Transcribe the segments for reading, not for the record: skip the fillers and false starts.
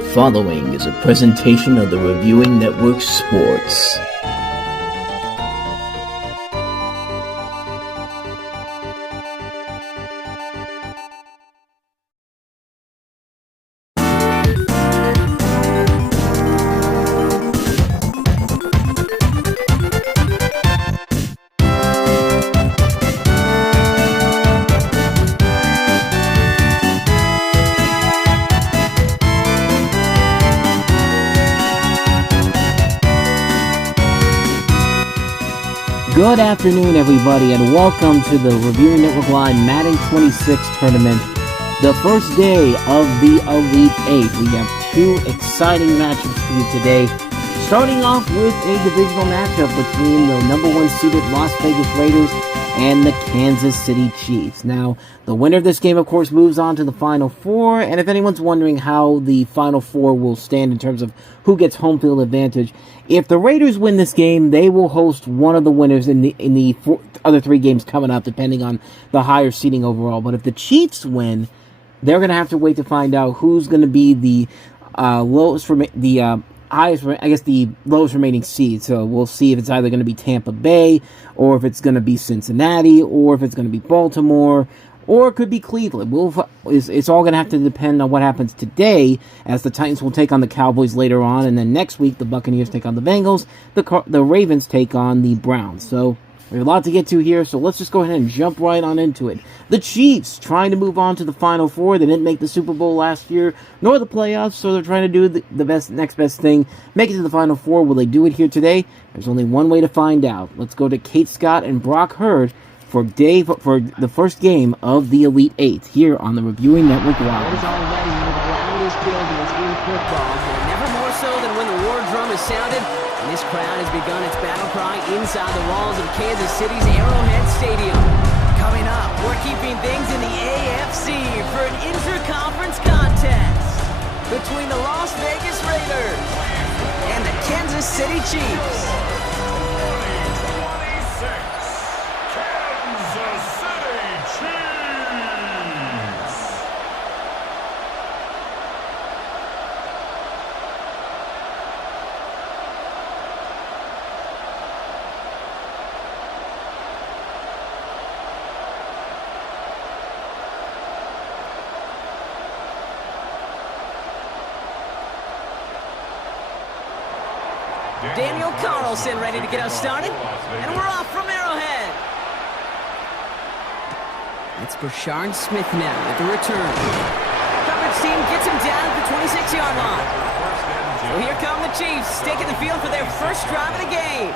The following is a presentation of the Reviewing Network Sports. Good afternoon, everybody, and welcome to the Reviewing Network Live Madden 26 tournament, the first day of the Elite Eight. We have two exciting matchups for you today, starting off with a divisional matchup between the number one seeded Las Vegas Raiders and the Kansas City Chiefs. Now, the winner of this game, of course, moves on to the Final Four, and if anyone's wondering how the Final Four will stand in terms of who gets home field advantage, if the Raiders win this game, they will host one of the winners in the other three games coming up, depending on the higher seeding overall. But if the Chiefs win, they're going to have to wait to find out who's going to be the lowest remaining seed. So we'll see if it's either going to be Tampa Bay, or if it's going to be Cincinnati, or if it's going to be Baltimore, or it could be Cleveland. It's all going to have to depend on what happens today, as the Titans will take on the Cowboys later on, and then next week the Buccaneers take on the Bengals, the Ravens take on the Browns. So we have a lot to get to here, so let's just go ahead and jump right on into it. The Chiefs trying to move on to the Final Four. They didn't make the Super Bowl last year, nor the playoffs, so they're trying to do the next best thing, make it to the Final Four. Will they do it here today? There's only one way to find out. Let's go to Kate Scott and Brock Hurd for the first game of the Elite Eight here on the Reviewing Network Live. It is already one of the loudest buildings in football, never more so than when the war drum is sounded, and this crowd has begun its battle cry inside the walls of Kansas City's Arrowhead Stadium. Coming up, we're keeping things in the AFC for an inter-conference contest between the Las Vegas Raiders and the Kansas City Chiefs. Daniel Carlson ready to get us started, and we're off from Arrowhead. It's Brashard Smith now at the return. Coverage team gets him down at the 26-yard line. So here come the Chiefs, taking the field for their first drive of the game.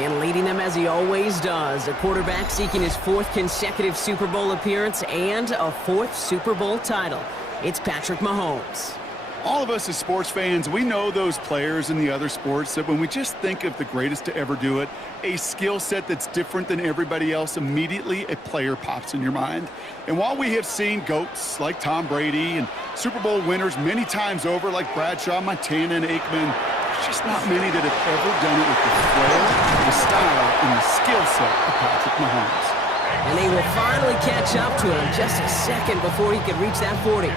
And leading them as he always does, a quarterback seeking his fourth consecutive Super Bowl appearance and a fourth Super Bowl title. It's Patrick Mahomes. All of us as sports fans, we know those players in the other sports that when we just think of the greatest to ever do it, a skill set that's different than everybody else, immediately a player pops in your mind. And while we have seen GOATs like Tom Brady and Super Bowl winners many times over like Bradshaw, Montana, and Aikman, there's just not many that have ever done it with the flair, the style, and the skill set of Patrick Mahomes. And they will finally catch up to him just a second before he could reach that 40.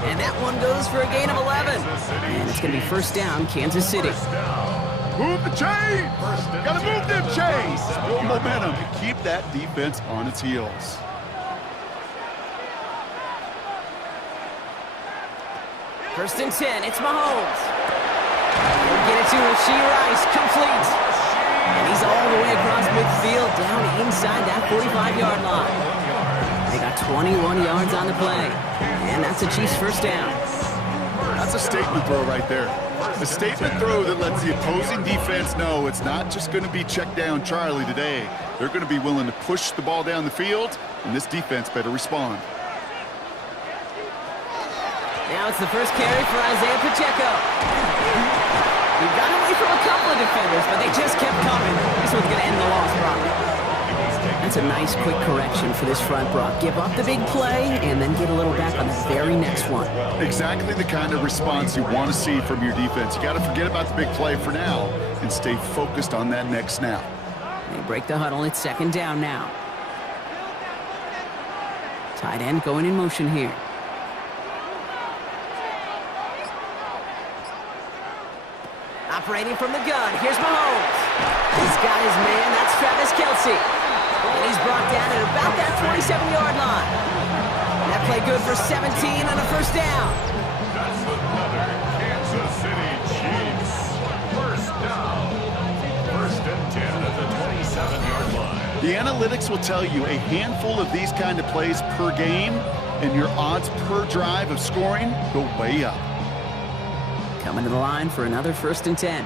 And that one goes for a gain of 11. And it's going to be first down, Kansas City. Move the chains! Gotta move them chains! Build momentum to keep that defense on its heels. First and 10, it's Mahomes. He'll get it to Rashee Rice, complete. And he's all the way across midfield, down inside that 45-yard line. They got 21 yards on the play. And that's the Chiefs' first down. That's a statement throw right there. A statement throw that lets the opposing defense know it's not just going to be check down Charlie today. They're going to be willing to push the ball down the field, and this defense better respond. Now it's the first carry for Isaiah Pacheco. He got away from a couple of defenders, but they just kept coming. This one's going to end the loss, Brock. That's a nice quick correction for this front, Brock. Give up the big play and then get a little back on the very next one. Exactly the kind of response you want to see from your defense. You got to forget about the big play for now and stay focused on that next snap. They break the huddle. It's second down now. Tight end going in motion here. Operating from the gun, here's Mahomes. He's got his man, that's Travis Kelce. And he's brought down at about that 27-yard line. That play good for 17 and a first down. That's another Kansas City Chiefs. First down. First and 10 at the 27-yard line. The analytics will tell you a handful of these kind of plays per game, and your odds per drive of scoring go way up. Coming to the line for another first and 10.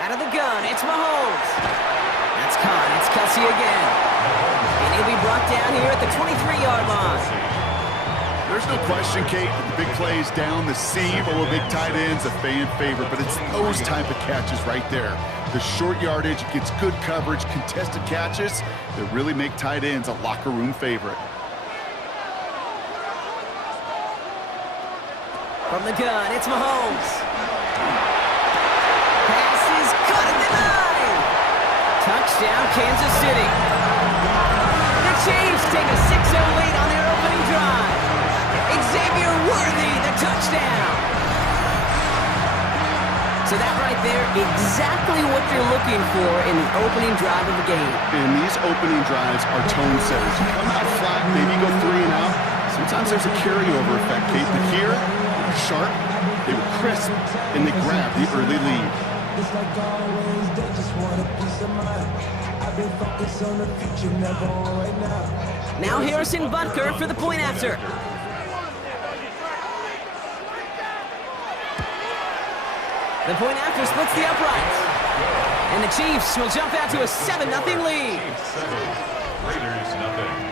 Out of the gun, it's Mahomes. That's caught. It's Kelce again. And he'll be brought down here at the 23-yard line. There's no question, Kate, that the big plays down the seam or big tight ends a fan favorite, but it's those type of catches right there. The short yardage gets good coverage, contested catches that really make tight ends a locker room favorite. From the gun, it's Mahomes. Pass is caught at the 9. Touchdown, Kansas City. The Chiefs take a 6-0 lead on their opening drive. Xavier Worthy, the touchdown. So that right there, exactly what you're looking for in the opening drive of the game. And these opening drives are tone setters. You come out flat, maybe go 3 and out. Sometimes there's a carryover effect, Kate. But here, they were sharp, they were crisp, and they grabbed the early lead. Now Harrison Butker for the point after. The point after splits the uprights. And the Chiefs will jump out to a 7-0 lead. Chiefs 7, Raiders nothing.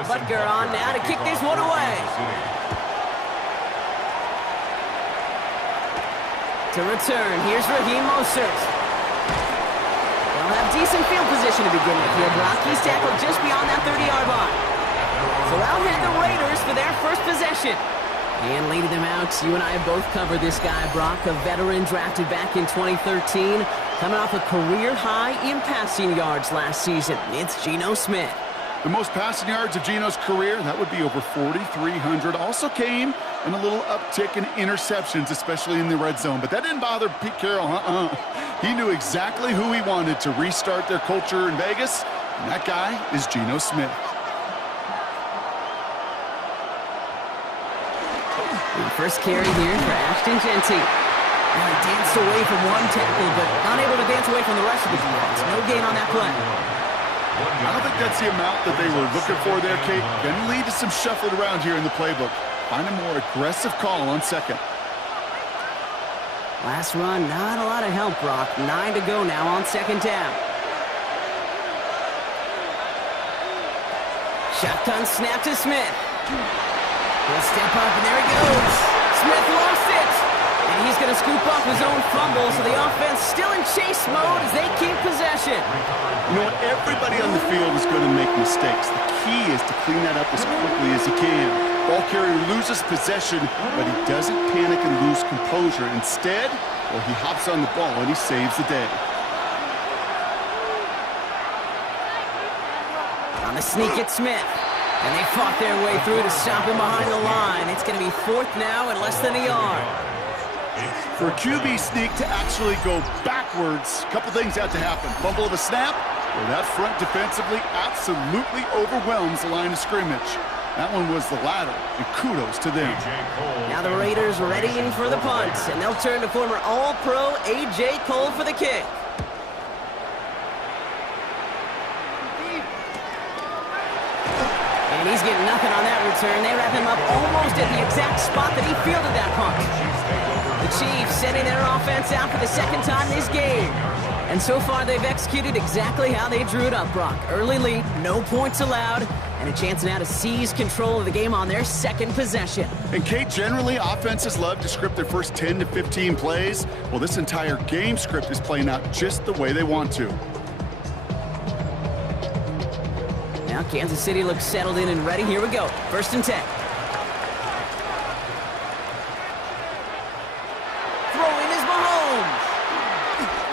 Butker on now to kick this one away. To return, here's Raheem Mostert. They'll have decent field position to begin with here, Brock. He's tackled just beyond that 30-yard line. So out head the Raiders for their first possession. And leading them out, you and I have both covered this guy, Brock, a veteran drafted back in 2013, coming off a career high in passing yards last season. It's Geno Smith. The most passing yards of Geno's career, that would be over 4,300. Also came in a little uptick in interceptions, especially in the red zone. But that didn't bother Pete Carroll. He knew exactly who he wanted to restart their culture in Vegas, and that guy is Geno Smith. The first carry here for Ashton Genty. Now he danced away from one tackle, but not able to dance away from the rest of the defense. No gain on that play. I don't think that's the amount that they were looking for there, Kate. Going to lead to some shuffling around here in the playbook. Find a more aggressive call on second. Last run, not a lot of help, Brock. 9 to go now on second down. Shotgun snap to Smith. He'll step up, and there he goes. Smith lost it. And he's going to scoop up his own fumble, so the offense still in chase mode as they keep possession. You know what? Everybody on the field is going to make mistakes. The key is to clean that up as quickly as he can. Ball carrier loses possession, but he doesn't panic and lose composure. Instead, well, he hops on the ball and he saves the day. On the sneak at Smith. And they fought their way through to stop him behind the line. It's going to be 4th now and less than a yard. For a QB sneak to actually go backwards, a couple things have to happen. Fumble of a snap, or that front defensively absolutely overwhelms the line of scrimmage. That one was the latter, and kudos to them. Now the Raiders readying for the punt, and they'll turn to former All-Pro A.J. Cole for the kick. And he's getting nothing on that return. They wrap him up almost at the exact spot that he fielded that punt. The Chiefs sending their offense out for the second time this game. And so far, they've executed exactly how they drew it up, Brock. Early lead, no points allowed, and a chance now to seize control of the game on their second possession. And Kate, generally, offenses love to script their first 10 to 15 plays. Well, this entire game script is playing out just the way they want to. Now Kansas City looks settled in and ready. Here we go. 1st and 10. Throwing is Mahomes.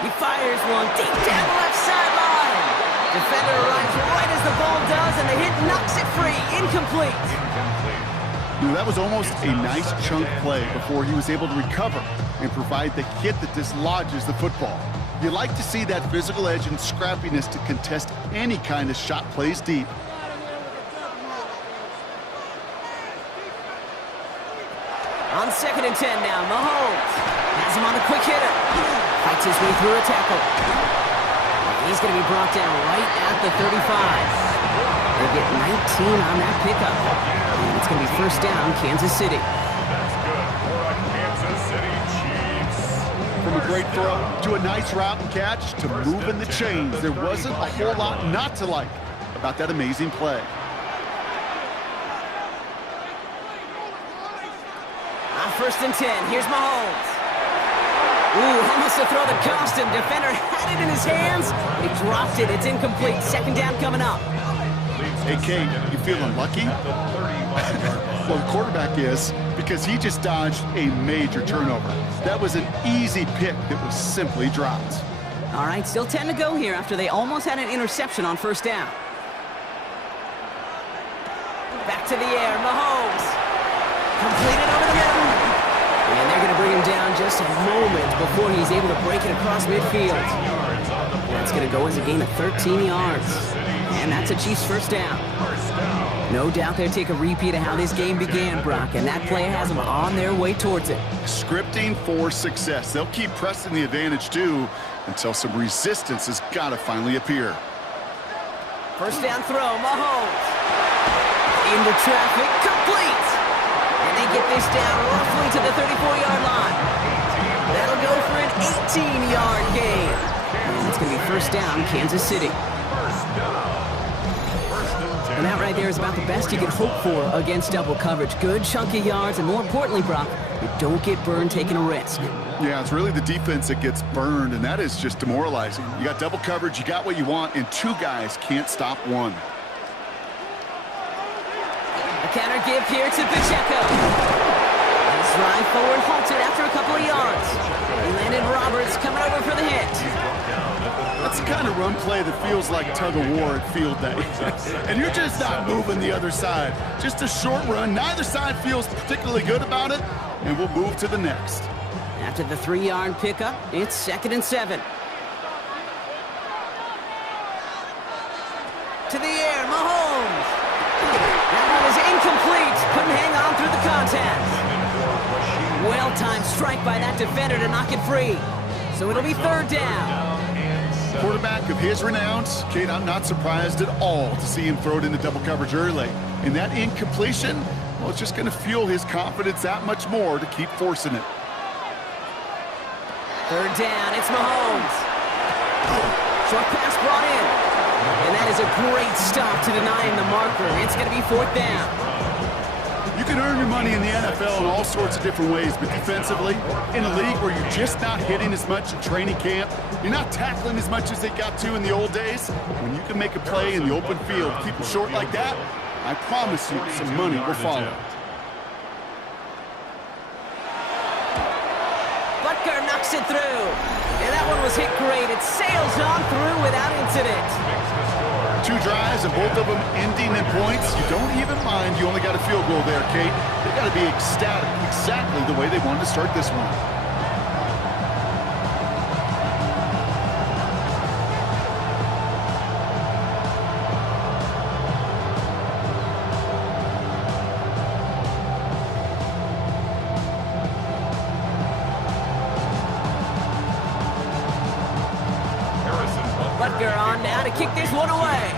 He fires one deep down the left sideline. Defender arrives right as the ball does, and the hit knocks it free. Incomplete. That was almost a nice chunk play before he was able to recover and provide the hit that dislodges the football. You like to see that physical edge and scrappiness to contest any kind of shot plays deep. On 2nd and 10 now, Mahomes has him on a quick hitter. Fights his way through a tackle. He's going to be brought down right at the 35. They'll get 19 on that pickup. And it's going to be 1st down, Kansas City. That's good for a Kansas City Chiefs. From a great throw to a nice route and catch to moving the chains, there wasn't a whole lot not to like about that amazing play. On 1st and 10, here's Mahomes. Ooh, almost a throw that cost him. Defender had it in his hands, but he dropped it. It's incomplete. 2nd down coming up. Hey, Kate, you feeling lucky? Well, the quarterback is, because he just dodged a major turnover. That was an easy pick that was simply dropped. All right, still 10 to go here after they almost had an interception on 1st down. Back to the air, Mahomes. Completed over the middle. And they're going to bring him down just a moment before he's able to break it across midfield. That's going to go as a gain of 13 yards. And that's a Chiefs 1st down. No doubt they'll take a repeat of how this game began, Brock, and that play has them on their way towards it. Scripting for success. They'll keep pressing the advantage, too, until some resistance has got to finally appear. 1st down throw, Mahomes. Into traffic, complete. And they get this down roughly to the 34-yard line. That'll go for an 18-yard gain. And it's going to be 1st down, Kansas City. And that right there is about the best you can hope for against double coverage. Good chunky yards, and more importantly, Brock, you don't get burned taking a risk. Yeah, it's really the defense that gets burned, and that is just demoralizing. You got double coverage, you got what you want, and 2 guys can't stop one. A counter give here to Pacheco. Nice ride forward, halted after a couple of yards. He landed Roberts coming over for the hit. That's the kind of run play that feels like tug-of-war at field day. And you're just not moving the other side. Just a short run. Neither side feels particularly good about it, and we'll move to the next. After the 3-yard pickup, it's 2nd and 7. To the air, Mahomes. That one was incomplete. Couldn't hang on through the contact. Well-timed strike by that defender to knock it free. So it'll be 3rd down. Quarterback of his renown, Kate, I'm not surprised at all to see him throw it into double coverage early. And that incompletion, well, it's just going to fuel his confidence that much more to keep forcing it. 3rd down, it's Mahomes. Short pass brought in. And that is a great stop to deny him the marker. It's going to be 4th down. You can earn your money in the NFL in all sorts of different ways, but defensively, in a league where you're just not hitting as much in training camp, you're not tackling as much as they got to in the old days, when you can make a play in the open field, keep them short like that, I promise you some money will follow. Butker knocks it through. And that one was hit great. It sails on through without incident. 2 drives and both of them ending in points. You don't even mind you only got a field goal there, Kate. They got to be ecstatic, exactly the way they wanted to start this one. Butker on now to kick this one away.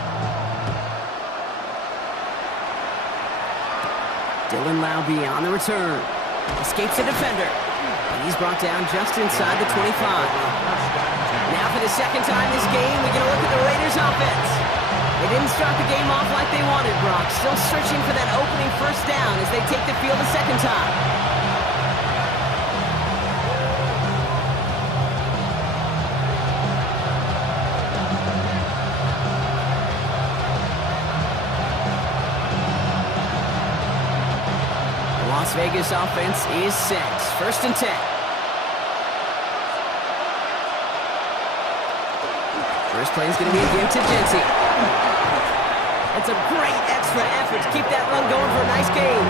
Dylan Laube on the return. Escapes the defender. And he's brought down just inside the 25. Now Now for the second time this game, we get a look at the Raiders offense. They didn't start the game off like they wanted, Brock. Still searching for that opening first down as they take the field a second time. The Las Vegas offense is set. 1st and 10. First play is going to be again to Jency. It's a great extra effort to keep that run going for a nice gain.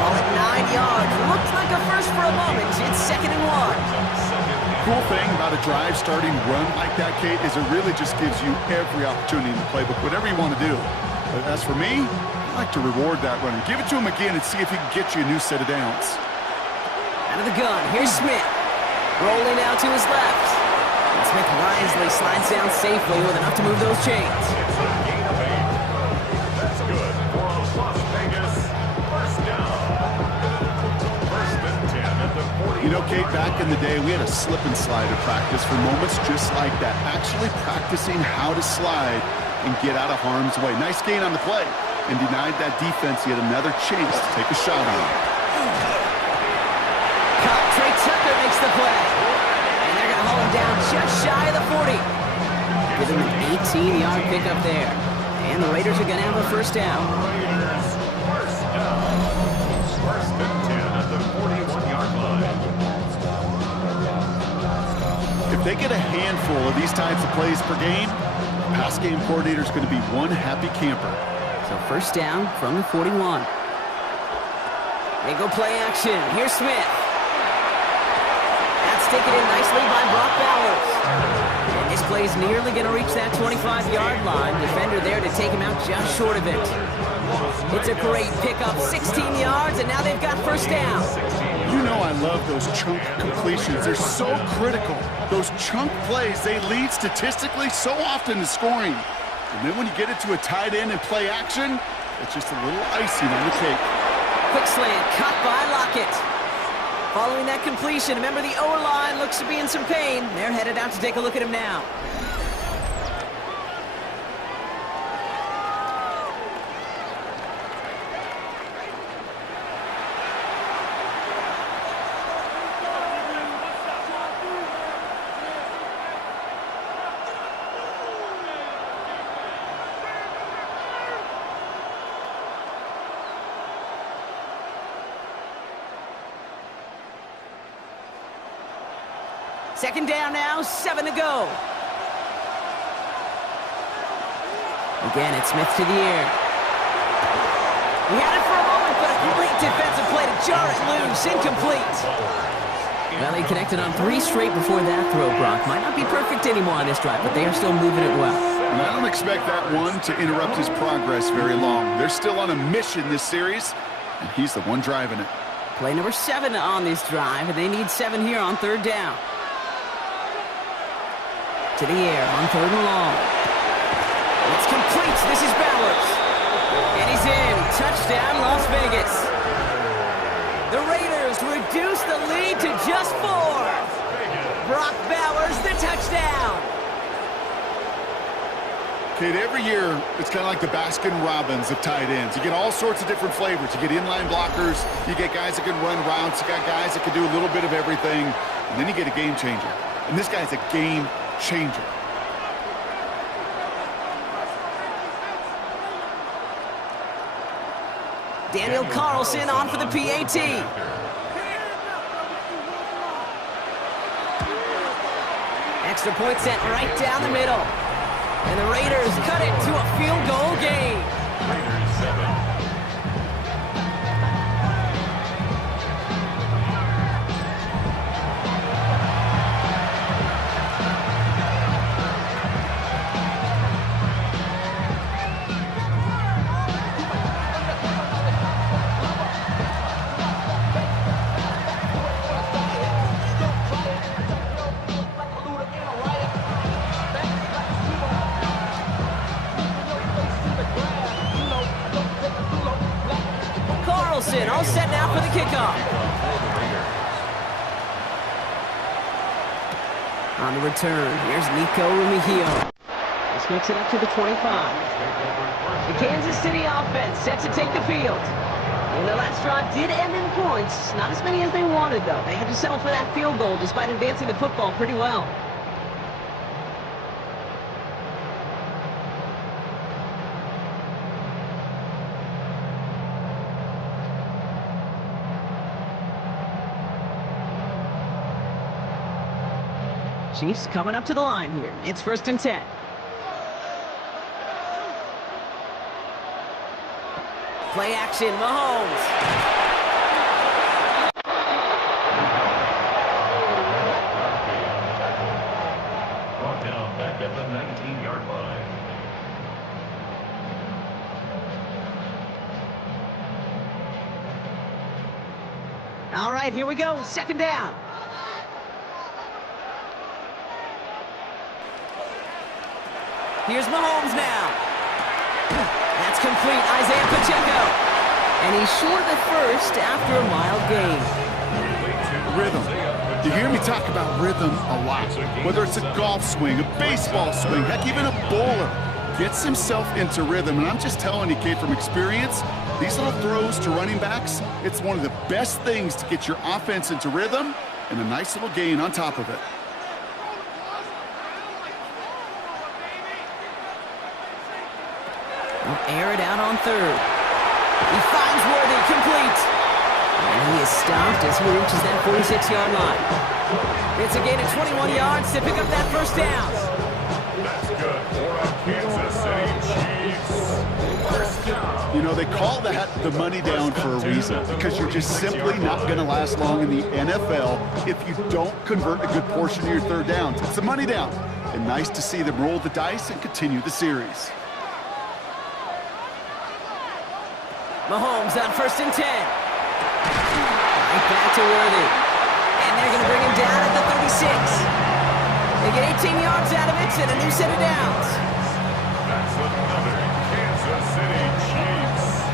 Call it 9 yards. Looked like a first for a moment. It's 2nd and 1. Cool thing about a drive starting run like that, Kate, is it really just gives you every opportunity in the playbook, whatever you want to do. But as for me, I like to reward that runner. Give it to him again and see if he can get you a new set of downs. Out of the gun, here's Smith. Rolling out to his left. And Smith wisely slides down safely with enough to move those chains. It's a gain of 8. That's good for Las Vegas. First down. 1st and 10 at the 40. You know, Kate, back in the day, we had a slip and slide at practice for moments just like that. Actually practicing how to slide and get out of harm's way. Nice gain on the play and denied that defense yet another chance to take a shot on him. Trey Tucker makes the play. And they're going to haul him down just shy of the 40. Give him an 18-yard pickup there. And the Raiders are going to have a first down. Raiders, first down. 1st and 10 at the 41-yard line. If they get a handful of these types of plays per game, pass game coordinator is going to be one happy camper. So first down from the 41. They go play action. Here's Smith. That's taken in nicely by Brock Bowers. And this play's nearly going to reach that 25-yard line. Defender there to take him out just short of it. It's a great pickup, 16 yards, and now they've got first down. You know I love those chunk completions. They're so critical. Those chunk plays, they lead statistically so often to scoring. And then when you get it to a tight end and play action, it's just a little icing on the cake. Quick slant, caught by Lockett. Following that completion, remember the O-line looks to be in some pain. They're headed out to take a look at him now. Second down now, 7 to go. Again, it's Smith to the air. He had it for a moment, but a great defensive play to jar it loose. Incomplete. Well, he connected on 3 straight before that throw, Brock. Might not be perfect anymore on this drive, but they are still moving it well. And I don't expect that one to interrupt his progress very long. They're still on a mission this series, and he's the one driving it. Play number 7 on this drive, and they need 7 here on 3rd down. To the air on 3rd and long. It's complete. This is Bowers. And he's in. Touchdown, Las Vegas. The Raiders reduce the lead to just 4. Brock Bowers, the touchdown. Kate, every year, it's kind of like the Baskin-Robbins of tight ends. You get all sorts of different flavors. You get inline blockers. You get guys that can run routes. You got guys that can do a little bit of everything. And then you get a game changer. And this guy's a game changer. Daniel Carlson on for the PAT. Extra point sent right down the middle. And the Raiders cut it to a field goal game. Raiders 7. All set now for the kickoff. On the return, here's Nico Rumihio. This makes it up to the 25. The Kansas City offense set to take the field. And the last drive did end in points. Not as many as they wanted, though. They had to settle for that field goal despite advancing the football pretty well. Chiefs coming up to the line here. It's 1st and 10. Play action, Mahomes. Brought down back at the 19-yard line. All right, here we go. 2nd down. Here's Mahomes now. That's complete, Isaiah Pacheco. And he's short of the first after a mild gain. Rhythm. You hear me talk about rhythm a lot. Whether it's a golf swing, a baseball swing, heck, even a bowler gets himself into rhythm. And I'm just telling you, Kate, from experience, these little throws to running backs, it's one of the best things to get your offense into rhythm and a nice little gain on top of it. Air it out on 3rd. He finds Worthy, complete. And he is stopped as he reaches that 46-yard line. It's a gain of 21 yards to pick up that 1st down. That's good for our Kansas City Chiefs. 1st down. You know, they call that the money down for a reason, because you're just simply not going to last long in the NFL if you don't convert a good portion of your 3rd downs. It's the money down. And nice to see them roll the dice and continue the series. Mahomes on 1st and 10. Right back to Worthy. And they're going to bring him down at the 36. They get 18 yards out of it and a new set of downs. That's another Kansas City Chiefs.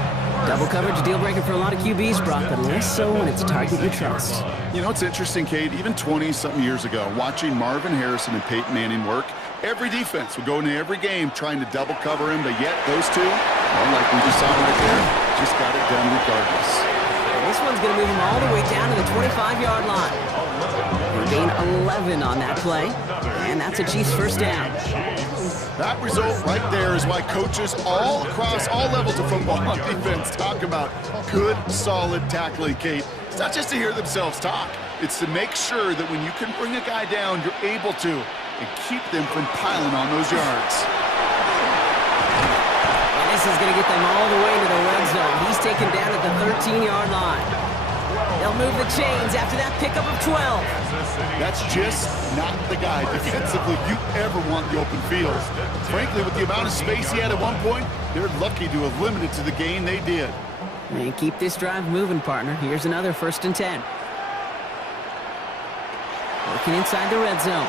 Double coverage deal breaker for a lot of QBs, Brock, but less so when it's a target you trust. You know, it's interesting, Kate, even 20-something years ago, watching Marvin Harrison and Peyton Manning work, every defense would go into every game trying to double cover him, but yet those two, well, like we just saw right there, just got it done regardless. And this one's going to move him all the way down to the 25-yard line. They gain 11 on that play, and that's a Chiefs 1st down. That result right there is why coaches all across all levels of football on defense talk about good, solid tackling, Kate. It's not just to hear themselves talk. It's to make sure that when you can bring a guy down, you're able to, and keep them from piling on those yards. And this is going to get them all the way to the red zone. He's taken down at the 13-yard line. They'll move the chains after that pickup of 12. That's just not the guy defensively you ever want the open field. Frankly, with the amount of space he had at one point, they're lucky to have limited to the gain they did. And keep this drive moving, partner. Here's another 1st and 10. Working inside the red zone.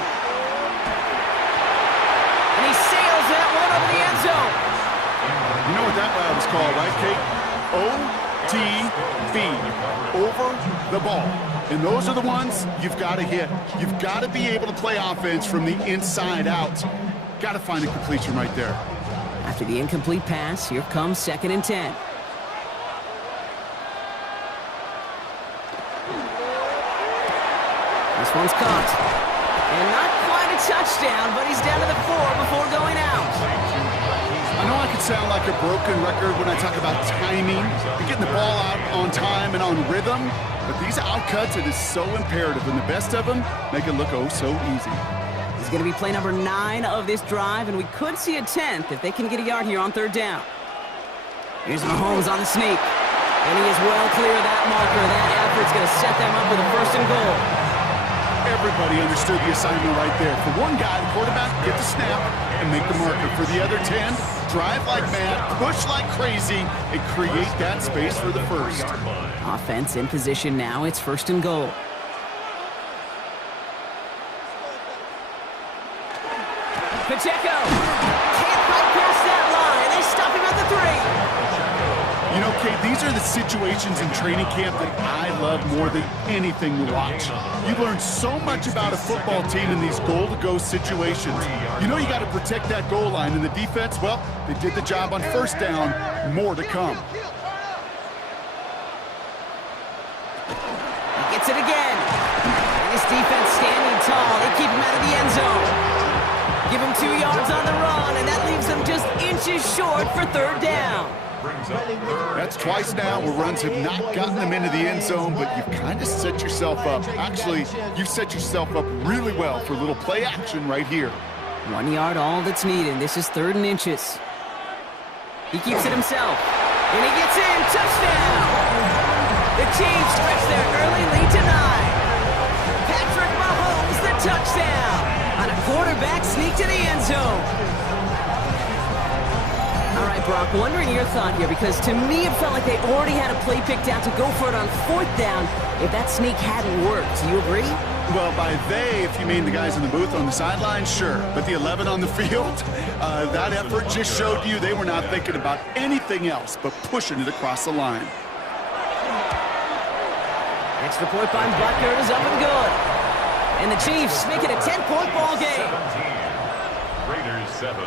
And he sails that one over the end zone. You know what that route is called, right, Kate? OTB, over the ball. And those are the ones you've got to hit. You've got to be able to play offense from the inside out. Got to find a completion right there. After the incomplete pass, here comes 2nd and 10. This one's caught. And not quite a touchdown, but he's down to the 4 before going out. I know I could sound like a broken record when I talk about timing and getting the ball out on time and on rhythm, but these outcuts, it is so imperative, and the best of them make it look oh so easy. This is going to be play number 9 of this drive, and we could see a 10th if they can get a yard here on 3rd down. Here's Mahomes on the sneak, and he is well clear of that marker. That effort's going to set them up with a 1st and goal. Everybody understood the assignment right there. For one guy, the quarterback, get the snap and make the marker. For the other 10, drive like mad, push like crazy, and create that space for the 1st. Offense in position now. It's 1st and goal. Pacheco can't quite pass that line. They stop him at the 3. You know, Okay, these are the situations in training camp that I love more than anything to watch. You learn so much about a football team in these goal-to-go situations. You know you got to protect that goal line, and the defense, well, they did the job on first down. More to come. He gets it again. And this defense standing tall. They keep him out of the end zone. Give him 2 yards on the run, and that leaves them just inches short for third down. That's twice now where runs have not gotten them into the end zone, but you've kind of set yourself up. Actually, you've set yourself up really well for a little play action right here. 1 yard, all that's needed. This is 3rd and inches. He keeps it himself. And he gets in. Touchdown! The Chiefs stretch their early lead to 9. Patrick Mahomes, the touchdown! On a quarterback sneak to the end zone. All right, Brock, wondering your thought here, because to me it felt like they already had a play picked out to go for it on 4th down if that sneak hadn't worked. Do you agree? Well, by they, if you mean the guys in the booth on the sideline, sure. But the 11 on the field, that effort just showed you they were not thinking about anything else but pushing it across the line. Extra point by Butker is up and good. And the Chiefs make it a 10-point ball game. 17. Raiders 7.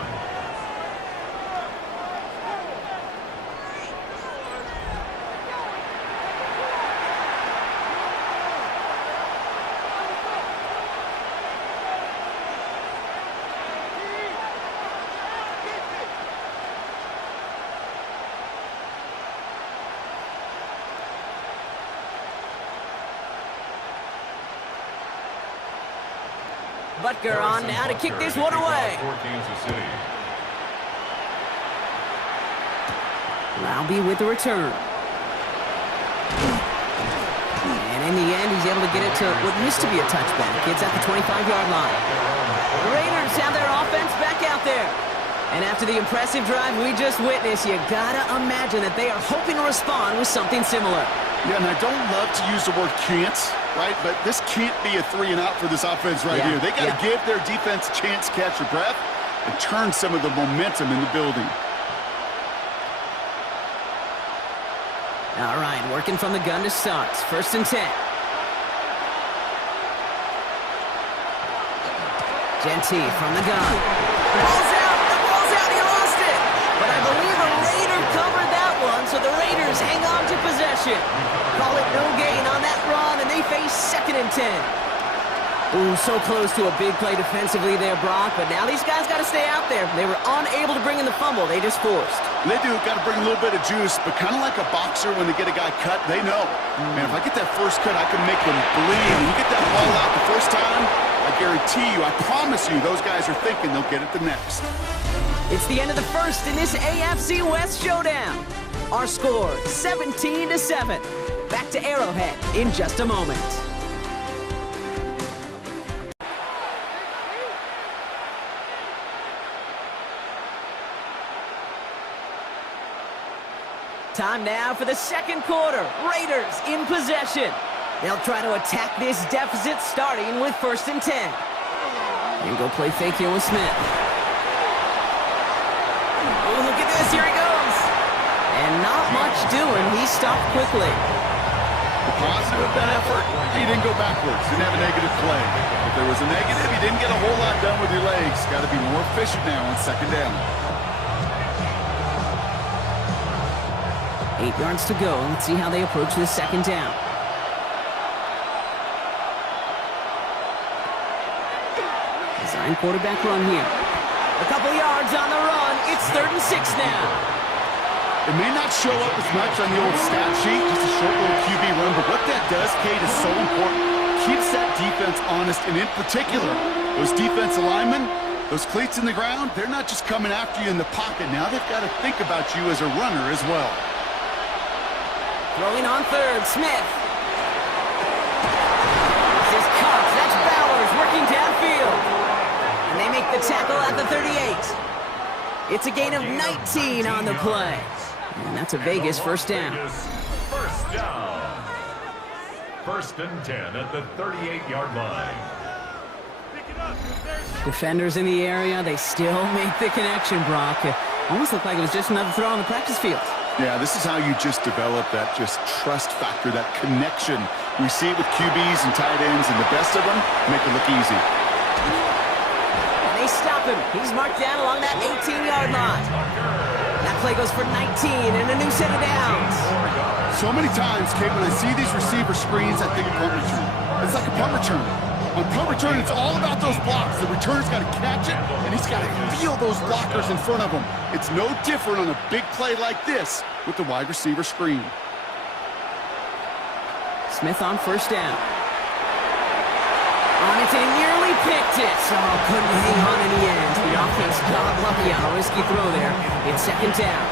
Butker on now to kick this one away. Laube with the return. And in the end, he's able to get it to what used to be a touchback. It's at the 25-yard line. The Raiders have their offense back out there. And after the impressive drive we just witnessed, you gotta imagine that they are hoping to respond with something similar. Yeah, and I don't love to use the word can't, right? But this can't be a 3-and-out for this offense right here. They got to give their defense a chance to catch their breath and turn some of the momentum in the building. All right, working from the gun to start. 1st and 10. Genty from the gun. The ball's out. The ball's out. He lost it. But I believe a Raider covered that one, so the Raiders hang on to possession. Call it no gain on that run, and they face 2nd and 10. Ooh, so close to a big play defensively there, Brock, but now these guys got to stay out there. They were unable to bring in the fumble. They just forced. They do got to bring a little bit of juice, but kind of like a boxer when they get a guy cut, they know. Man, if I get that first cut, I can make them bleed. When you get that ball out the first time, I guarantee you, I promise you, those guys are thinking they'll get it the next. It's the end of the first in this AFC West showdown. Our score, 17-7. Back to Arrowhead in just a moment. Time now for the 2nd quarter. Raiders in possession. They'll try to attack this deficit starting with 1st and 10. And go play fake here with Smith. Oh, look at this. Here he goes. And not much doing. He stopped quickly. Positive that effort. He didn't go backwards. Didn't have a negative play. If there was a negative, he didn't get a whole lot done with your legs. Got to be more efficient now on 2nd down. 8 yards to go. Let's see how they approach this 2nd down. Design quarterback run here. A couple yards on the run. It's 3rd and 6 now. It may not show up as much on the old stat sheet, just a short little QB run, but what that does, Kate, is so important. Keeps that defense honest, and in particular, those defensive linemen, those cleats in the ground, they're not just coming after you in the pocket. Now they've got to think about you as a runner as well. Throwing on 3rd, Smith. This is Cox. That's Bowers working downfield. And they make the tackle at the 38. It's a gain of 19 on the play. And that's a Vegas 1st down. First down. 1st and 10 at the 38-yard line. Defenders in the area, they still make the connection, Brock. It almost looked like it was just another throw on the practice field. Yeah, this is how you just develop that just trust factor, that connection. We see it with QBs and tight ends, and the best of them make it look easy. And they stop him. He's marked down along that 18-yard line. That play goes for 19 and a new set of downs. So many times, Kate, when I see these receiver screens, I think of punt return. It's like a punt return. On punt return, it's all about those blocks. The returner's got to catch it, and he's got to feel those blockers in front of him. It's no different on a big play like this with the wide receiver screen. Smith on first down. On it, and he nearly picked it. So couldn't hang on in the end. The offense got lucky on a risky throw there. It's second down.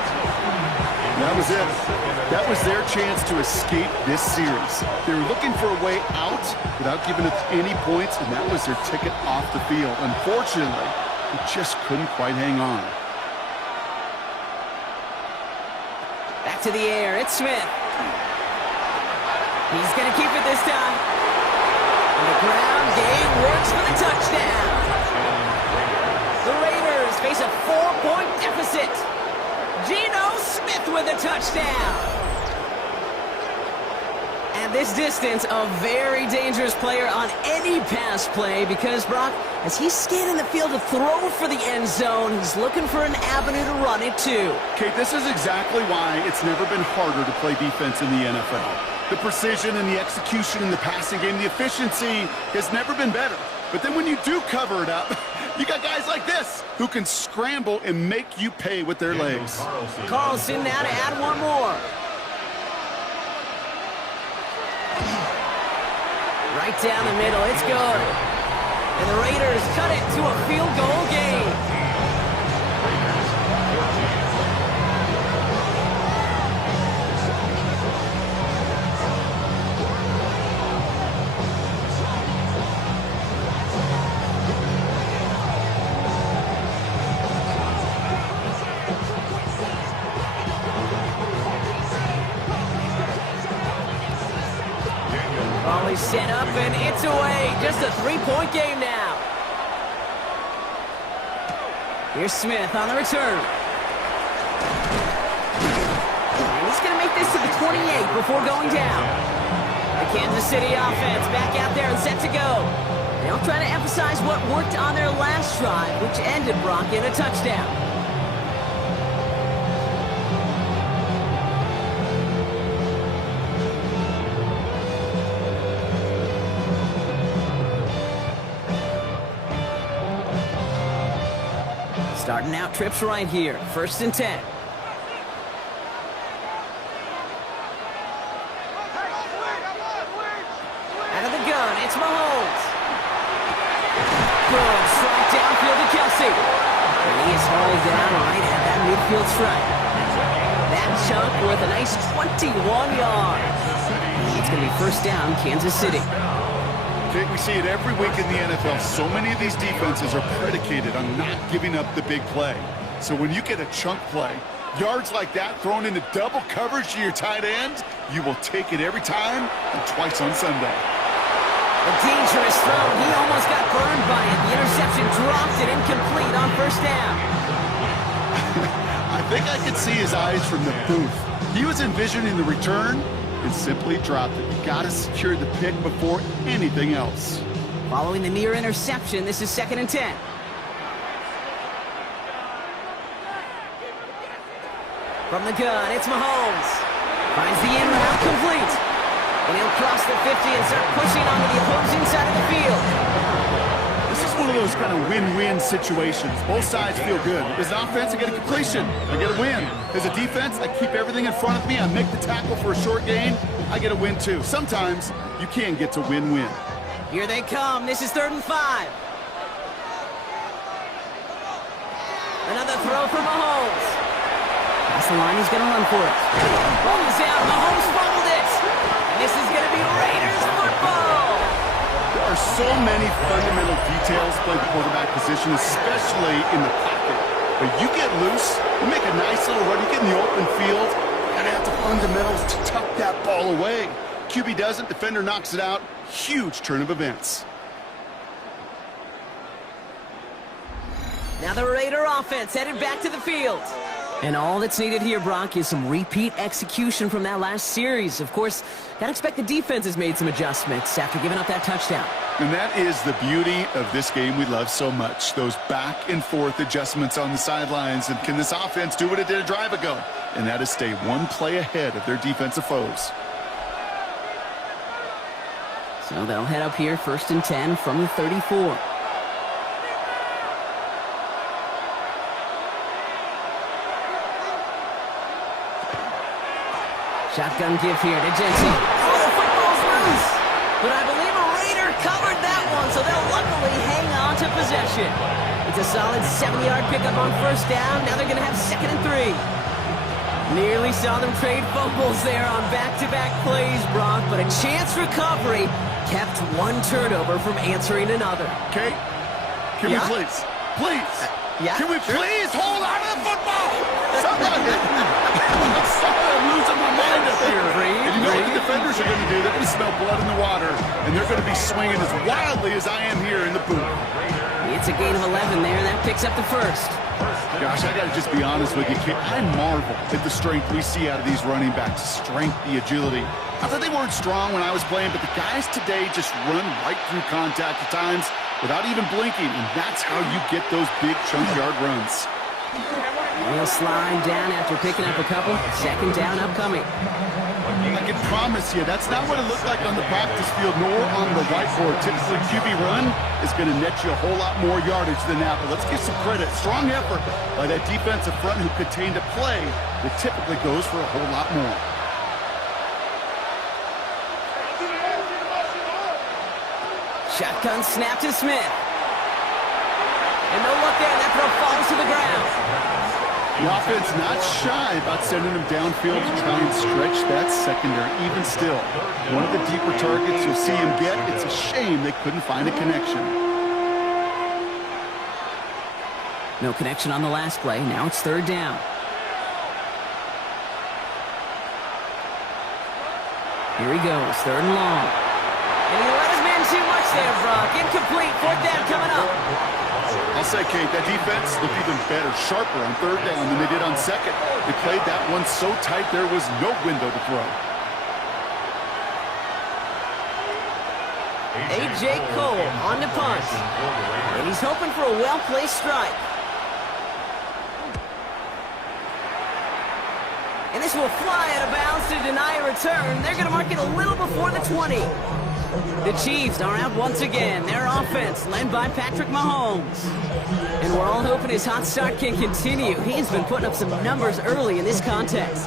That was it. That was their chance to escape this series. They were looking for a way out without giving up any points, and that was their ticket off the field. Unfortunately, they just couldn't quite hang on. Back to the air. It's Smith. He's going to keep it this time. And the ground game works for the touchdown. The Raiders face a 4-point deficit. Geno Smith with a touchdown. And this distance, a very dangerous player on any pass play because, Brock, as he's scanning the field to throw for the end zone, he's looking for an avenue to run it too. Kate, this is exactly why it's never been harder to play defense in the NFL. The precision and the execution in the passing game, the efficiency has never been better. But then when you do cover it up, you got guys like this who can scramble and make you pay with their legs. Carlson now to add one more. Right down the middle, it's good. And the Raiders cut it to a field goal game. Set up and it's away. Just a 3-point game now. Here's Smith on the return. And he's going to make this to the 28 before going down. The Kansas City offense back out there and set to go. They'll try to emphasize what worked on their last drive, which ended, Brock, in a touchdown. Starting out trips right here. 1st and 10. Out of the gun, it's Mahomes. Good strike downfield to Kelsey. And he is hauled down right at that midfield strike. That chunk worth a nice 21 yards. It's going to be 1st down, Kansas City. We see it every week in the NFL. So many of these defenses are predicated on not giving up the big play. So when you get a chunk play, yards like that thrown into double coverage to your tight end, you will take it every time and twice on Sunday. A dangerous throw. He almost got burned by it. The interception dropped it incomplete on 1st down. I think I could see his eyes from the booth. He was envisioning the return and simply dropped it. You got to secure the pick before anything else. Following the near interception, this is 2nd and 10. From the gun, it's Mahomes. Finds the in route complete. And he'll cross the 50 and start pushing onto the opposing side of the field. This is one of those kind of win-win situations. Both sides feel good. As an offense, I get a completion. I get a win. As a defense, I keep everything in front of me. I make the tackle for a short gain. I get a win, too. Sometimes, you can get to win-win. Here they come. This is 3rd and 5. Another throw for Mahomes. That's the line. He's going to run for it. Ball is out. Mahomes fumbled it. And this is going to be Raiders football. There are so many fundamental details playing the quarterback position, especially in the pocket. But you get loose, you make a nice little run, you get in the open field, you gotta have the fundamentals to tuck that ball away. QB doesn't, defender knocks it out. Huge turn of events. Now the Raider offense headed back to the field. And all that's needed here, Brock, is some repeat execution from that last series. Of course, gotta expect the defense has made some adjustments after giving up that touchdown. And that is the beauty of this game we love so much. Those back and forth adjustments on the sidelines. And can this offense do what it did a drive ago? And that is stay one play ahead of their defensive foes. So they'll head up here, 1st and 10 from the 34. Shotgun give here to Jensen. Oh, the football's loose! But I believe a Raider covered that one, so they'll luckily hang on to possession. It's a solid 7-yard pickup on 1st down. Now they're going to have 2nd and 3. Nearly saw them trade fumbles there on back-to-back plays, Brock, but a chance recovery kept one turnover from answering another. Kate, can we please, can we please hold on to the football? Somebody! I'm sorry, I'm losing my mind up here. And you know what the defenders are going to do? They're going to smell blood in the water, and they're going to be swinging as wildly as I am here in the booth. It's a gain of 11 there. That picks up the 1st. Gosh, I got to just be honest with you, Kate. I marvel at the strength we see out of these running backs. Strength, the agility. I thought they weren't strong when I was playing, but the guys today just run right through contact at times without even blinking, and that's how you get those big chunk yard runs. He'll slide down after picking up a couple. 2nd down upcoming. I can promise you, that's not what it looked like on the practice field nor on the whiteboard. Typically, QB run is going to net you a whole lot more yardage than that. But let's give some credit. Strong effort by that defensive front who contained a play that typically goes for a whole lot more. Shotgun snap to Smith. And no look there. That throw falls to the ground. The offense not shy about sending them downfield to try and stretch that secondary. Even still, one of the deeper targets you'll see him get. It's a shame they couldn't find a connection. No connection on the last play. Now it's 3rd down. Here he goes, 3rd and long. And he let his man too much there, Brock. Incomplete. 4th down coming up. I'll say, Kate, that defense looked even better, sharper on 3rd down than they did on 2nd. They played that one so tight there was no window to throw. A.J. Cole on the punt. And he's hoping for a well-placed strike. And this will fly out of bounds to deny a return. They're going to mark it a little before the 20. The Chiefs are out once again. Their offense led by Patrick Mahomes. And we're all hoping his hot start can continue. He has been putting up some numbers early in this contest.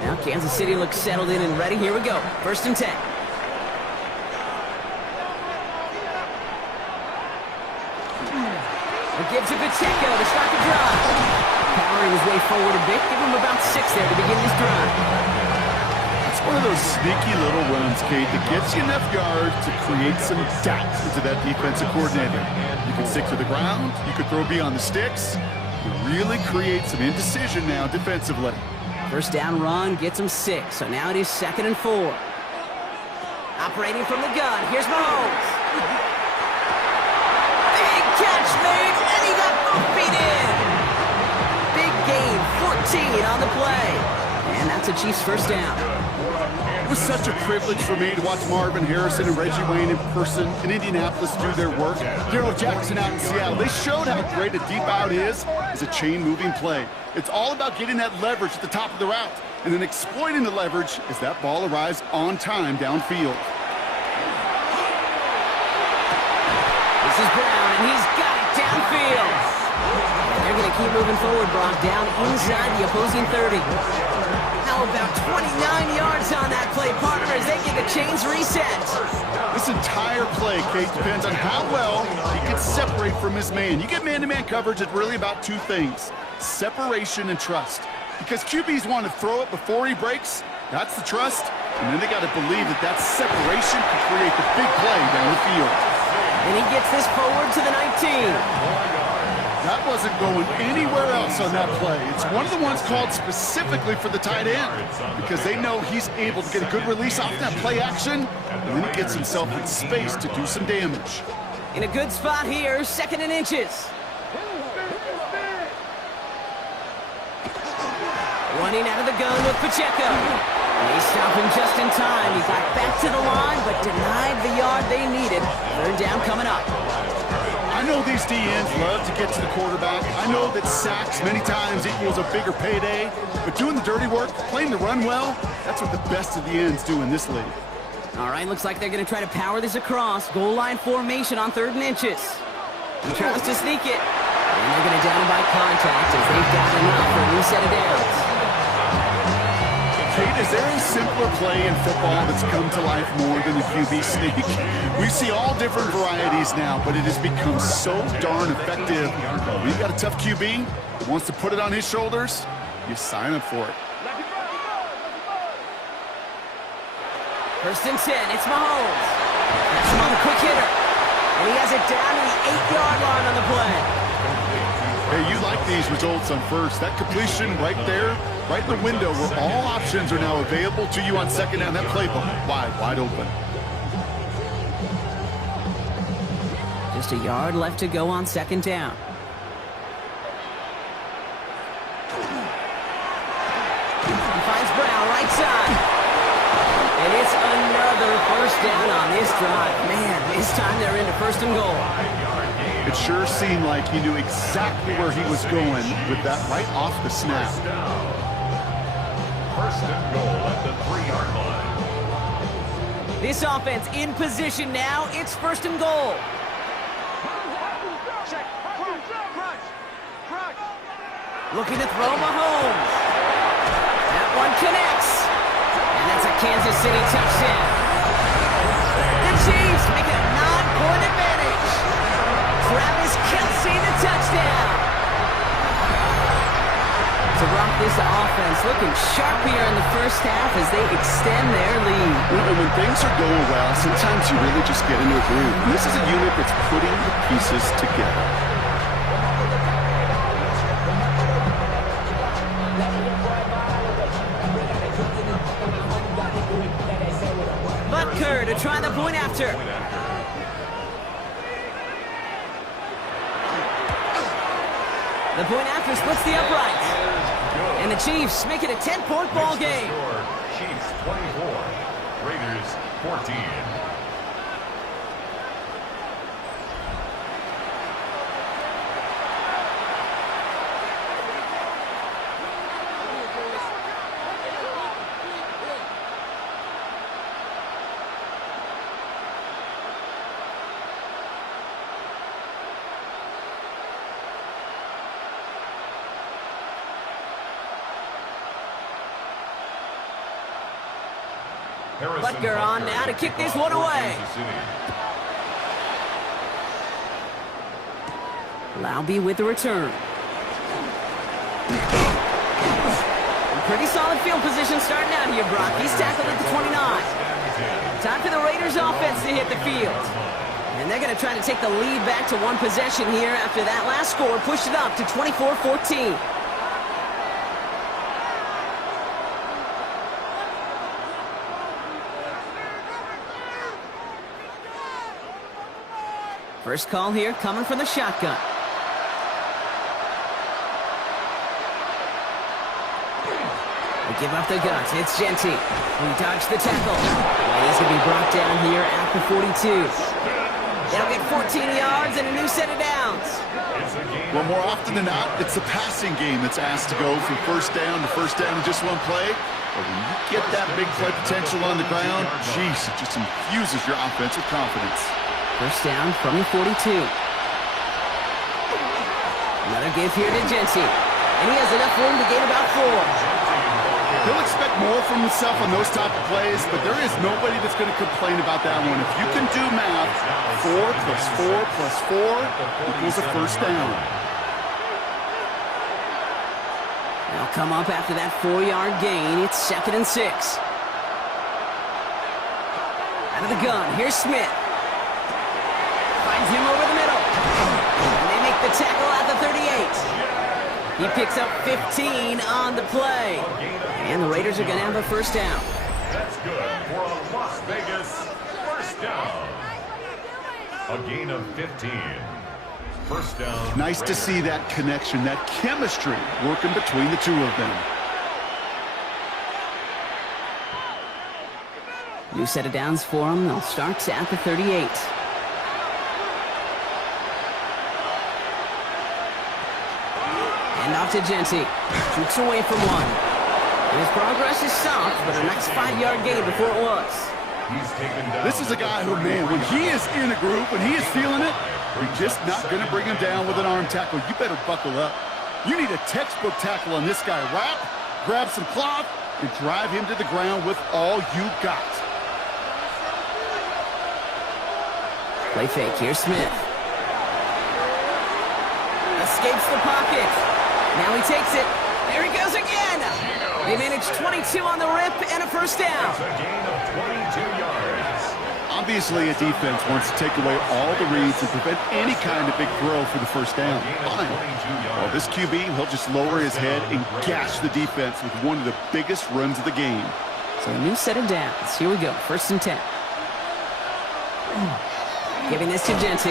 Now Kansas City looks settled in and ready. Here we go. 1st and 10. Gives to Pacheco to start the drive. Powering his way forward a bit. Give him about 6 there to begin this drive. It's one of those sneaky little runs, Kate, that gets you enough yards to create some doubt into that defensive coordinator. You can stick to the ground. You could throw beyond the sticks. You really create some indecision now defensively. 1st down run gets him 6. So now it is 2nd and 4. Operating from the gun. Here's Mahomes. Catch made, and he got both feet in. Big gain, 14 on the play. And that's a Chiefs 1st down. It was such a privilege for me to watch Marvin Harrison and Reggie Wayne in person in Indianapolis do their work. Darrell Jackson out in Seattle. They showed how great a deep out is as a chain-moving play. It's all about getting that leverage at the top of the route and then exploiting the leverage as that ball arrives on time downfield. This is Brown, and he's got it downfield. And they're going to keep moving forward, Brock, down inside the opposing 30. Now about 29 yards on that play, partner, as they get the chains reset. This entire play, Kate, depends on how well he can separate from his man. You get man-to-man coverage, it's really about 2 things, separation and trust. Because QBs want to throw it before he breaks, that's the trust, and then they got to believe that that separation can create the big play down the field. And he gets this forward to the 19. That wasn't going anywhere else on that play. It's one of the ones called specifically for the tight end because they know he's able to get a good release off that play action, and then he gets himself in space to do some damage. In a good spot here, 2nd and inches. Running out of the gun with Pacheco. They stop him just in time. He got back to the line, but denied the yard they needed. 3rd down coming up. I know these DNs love to get to the quarterback. I know that sacks many times equals a bigger payday, but doing the dirty work, playing the run well, that's what the best of the ends do in this league. All right, looks like they're going to try to power this across. Goal line formation on 3rd and inches. He tries to sneak it. And they're going to down him by contact as they've got enough for a new set of downs. Kate, is there a simpler play in football that's come to life more than the QB sneak? We see all different varieties now, but it has become so darn effective. When you've got a tough QB who wants to put it on his shoulders, you sign up for it. 1st and 10, it's Mahomes. That's him on the quick hitter. And he has it down to the 8-yard line on the play. Hey, you like these results on first. That completion right there, right in the window where all options are now available to you on 2nd down. That playbook wide open. Just a yard left to go on 2nd down. He finds Brown right side. And it's another 1st down on this drive. Man, this time they're into 1st and goal. It sure seemed like he knew exactly where he was going with that right off the snap. 1st and goal at the 3-yard line. This offense in position now. It's 1st and goal. Looking to throw Mahomes. That one connects. And that's a Kansas City touchdown. The Chiefs make it a 9-point advantage. Travis Kelce, the touchdown. To rock this offense, looking sharp here in the 1st half as they extend their lead. And when things are going well, sometimes you really just get into a groove. And this is a unit that's putting the pieces together. Butker to try the point after. The point after splits the uprights. And the Chiefs make it a 10-point ball game. Chiefs 24, Raiders 14. Butker on now to kick this one away. Laube with the return. Pretty solid field position starting out here, Brock. He's tackled at the 29. Time for the Raiders offense to hit the field. And they're going to try to take the lead back to one possession here after that last score pushed it up to 24-14. First call here coming from the shotgun. They give up the guns. It's Genty. He dodged the tackle. And he's going to be brought down here at the 42. They'll get 14 yards and a new set of downs. Well, more often than not, it's the passing game that's asked to go from 1st down to 1st down in just one play. But when you get that big play potential on the ground, geez, it just infuses your offense with confidence. 1st down from the 42. Another give here to Genty. And he has enough room to gain about 4. He'll expect more from himself on those type of plays, but there is nobody that's going to complain about that one. If you can do math, 4 plus 4 plus 4 equals a 1st down. They'll come up after that 4-yard gain. It's 2nd and 6. Out of the gun, here's Smith. Finds him over the middle. And they make the tackle at the 38. He picks up 15 on the play. And the Raiders are going to have a first down. That's good for a Las Vegas first down. A gain of 15. First down. Nice to see that connection, that chemistry working between the two of them. New set of downs for them. They'll start at the 38. And off to Genty. Jukes away from one. And his progress is stopped, but a nice 5-yard gain before it was. He's taken down. This is a guy who, man, when he is in a group, when he is feeling it, we're just not going to bring him down with an arm tackle. You better buckle up. You need a textbook tackle on this guy. Wrap, grab some cloth, and drive him to the ground with all you got. Play fake. Here's Smith. Escapes the pocket. Now he takes it. There he goes again. They managed 22 on the rip and a first down. It's a gain of 22 yards. Obviously, a defense wants to take away all the reads and prevent any kind of big throw for the first down. Fine. Well, this QB, he'll just lower his head and gash the defense with one of the biggest runs of the game. So a new set of downs. Here we go. First and 10. Giving this to Genty.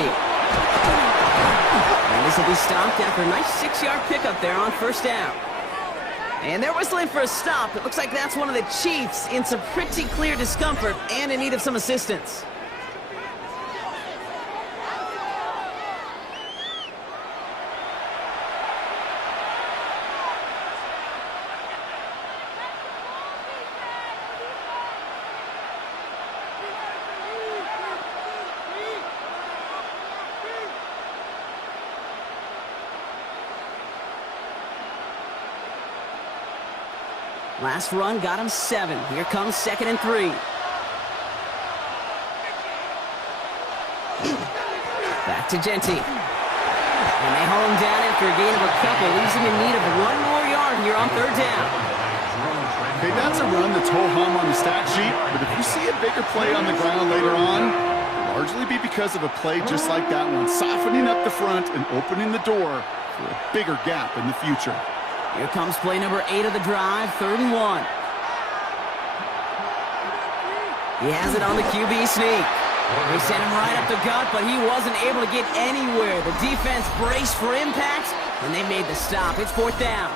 And this will be stopped after a nice 6-yard pickup there on first down. And they're whistling for a stop. It looks like that's one of the Chiefs in some pretty clear discomfort and in need of some assistance. Last run got him 7. Here comes 2nd and 3. Back to Genty. And they haul him down after a gain of a couple. Leaves him in need of 1 more yard here on 3rd down. Okay, that's a run that's ho-hum on the stat sheet, but if you see a bigger play on the ground later on, it'll largely be because of a play just like that one, softening up the front and opening the door for a bigger gap in the future. Here comes play number 8 of the drive, 3rd and 1. He has it on the QB sneak. They sent him right up the gut, but he wasn't able to get anywhere. The defense braced for impact, and they made the stop. It's 4th down.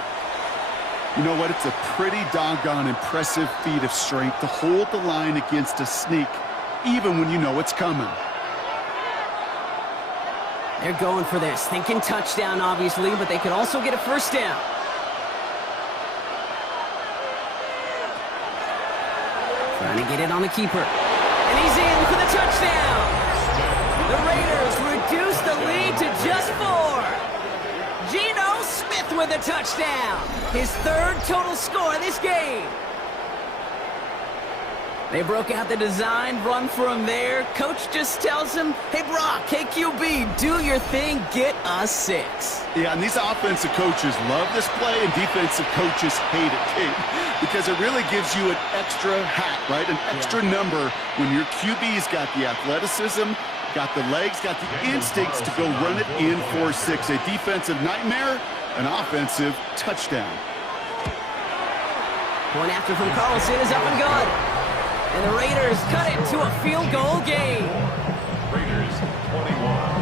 You know what? It's a pretty doggone impressive feat of strength to hold the line against a sneak, even when you know it's coming. They're going for their stinking touchdown, obviously, but they could also get a first down. Trying to get it on the keeper. And he's in for the touchdown. The Raiders reduce the lead to just 4. Geno Smith with a touchdown. His 3rd total score of this game. They broke out the design run for him there. Coach just tells him, hey, Brock, hey, QB, do your thing, get us 6. Yeah, and these offensive coaches love this play, and defensive coaches hate it, too, because it really gives you an extra hat, right? An extra number when your QB's got the athleticism, got the legs, got the instincts to go run it in for 6. A defensive nightmare, an offensive touchdown. Point after from Carlson is up and good. And the Raiders cut it to a field goal game. Raiders 21.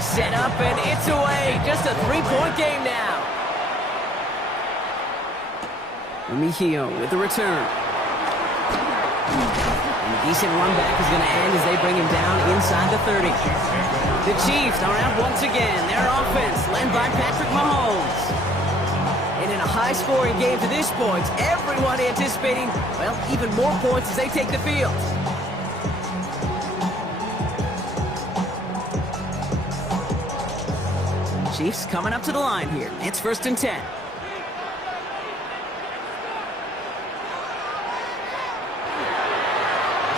Set up and it's away. Just a 3-point game now. Mejio with the return. And a decent run back is going to end as they bring him down inside the 30. The Chiefs are out once again. Their offense led by Patrick Mahomes. And in a high-scoring game to this point, everyone anticipating, well, even more points as they take the field. Chiefs coming up to the line here. It's 1st and 10.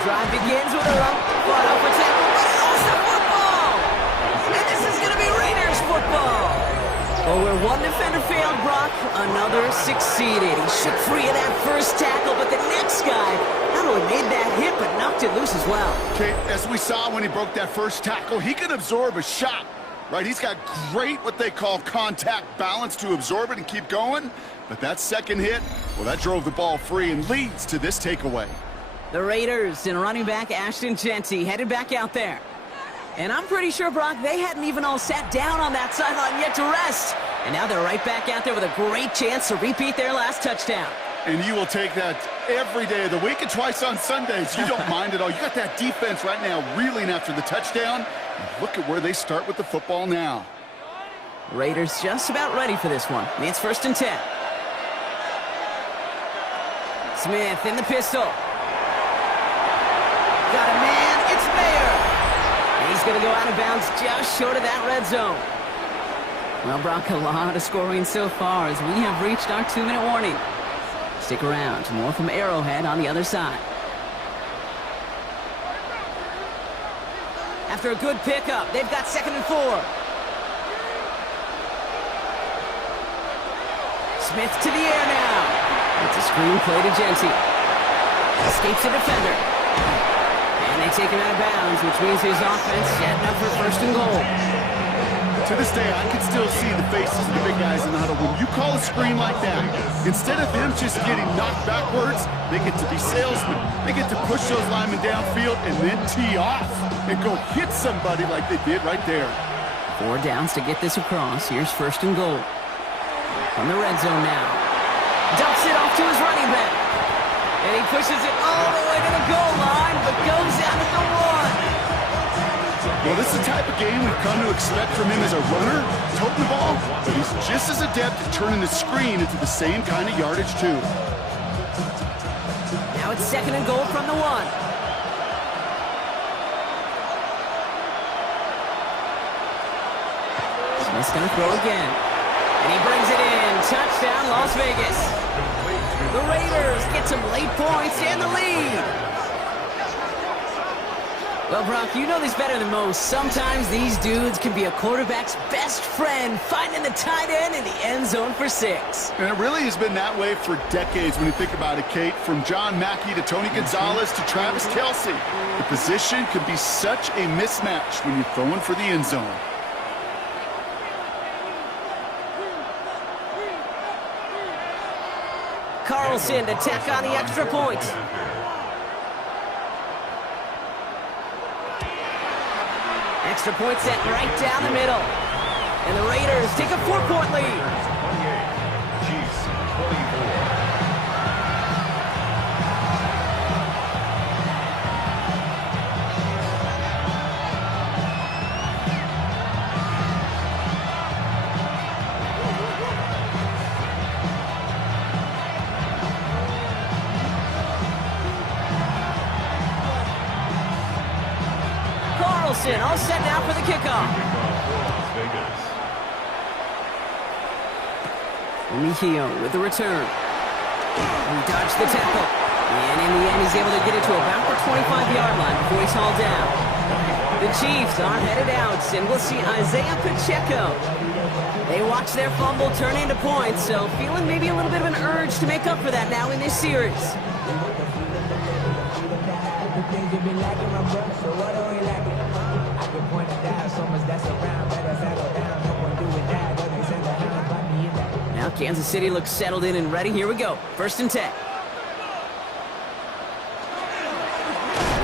Drive begins with a run. Fought up for tackle, but he lost the football! And this is going to be Raiders football! Well, where one defender failed, Brock, another succeeded. He shook free of that first tackle, but the next guy not only made that hit, but knocked it loose as well. Okay, as we saw when he broke that first tackle, he can absorb a shot, right? He's got great, what they call contact balance to absorb it and keep going. But that second hit, well, that drove the ball free and leads to this takeaway. The Raiders and running back Ashton Genty headed back out there. And I'm pretty sure, Brock, they hadn't even all sat down on that sideline yet to rest. And now they're right back out there with a great chance to repeat their last touchdown. And you will take that every day of the week and twice on Sundays. You don't mind at all. You got that defense right now reeling after the touchdown. And look at where they start with the football now. Raiders just about ready for this one. It's 1st and 10. Smith in the pistol. Got a man, it's Mayer. And he's going to go out of bounds just short of that red zone. Well, Brock, a lot of scoring so far as we have reached our 2-minute warning. Stick around, more from Arrowhead on the other side. After a good pickup, they've got 2nd and 4. Smith to the air now. It's a screen play to Genty. Escapes the defender. And they take him out of bounds, which means his offense setting up for 1st and goal. To this day, I can still see the faces of the big guys in the huddle. When you call a screen like that, instead of them just getting knocked backwards, they get to be salesmen. They get to push those linemen downfield and then tee off and go hit somebody like they did right there. 4 downs to get this across. Here's 1st and goal. From the red zone now. Dumps it off to his running back. And he pushes it all the way to the goal line, but goes out at the 1. Well, this is the type of game we've come to expect from him as a runner, toting the ball, but he's just as adept at turning the screen into the same kind of yardage, too. Now it's 2nd and goal from the 1. Smith's going to throw again. And he brings it in. Touchdown, Las Vegas. The Raiders get some late points and the lead. Well, Brock, you know this better than most. Sometimes these dudes can be a quarterback's best friend, finding the tight end in the end zone for 6. And it really has been that way for decades when you think about it, Kate. From John Mackey to Tony Gonzalez to Travis Kelce. The position can be such a mismatch when you're throwing for the end zone. Carlson to tack on the extra point. Extra point set right down the middle. And the Raiders take a 4-point lead. 28, Chiefs 24. All set now for the kickoff. Mejio with the return. He dodged the tackle. And in the end, he's able to get it to about the 25-yard line before he's hauled down. The Chiefs are headed out, and we'll see Isaiah Pacheco. They watch their fumble turn into points, so feeling maybe a little bit of an urge to make up for that now in this series. Now Kansas City looks settled in and ready. Here we go. 1st and 10.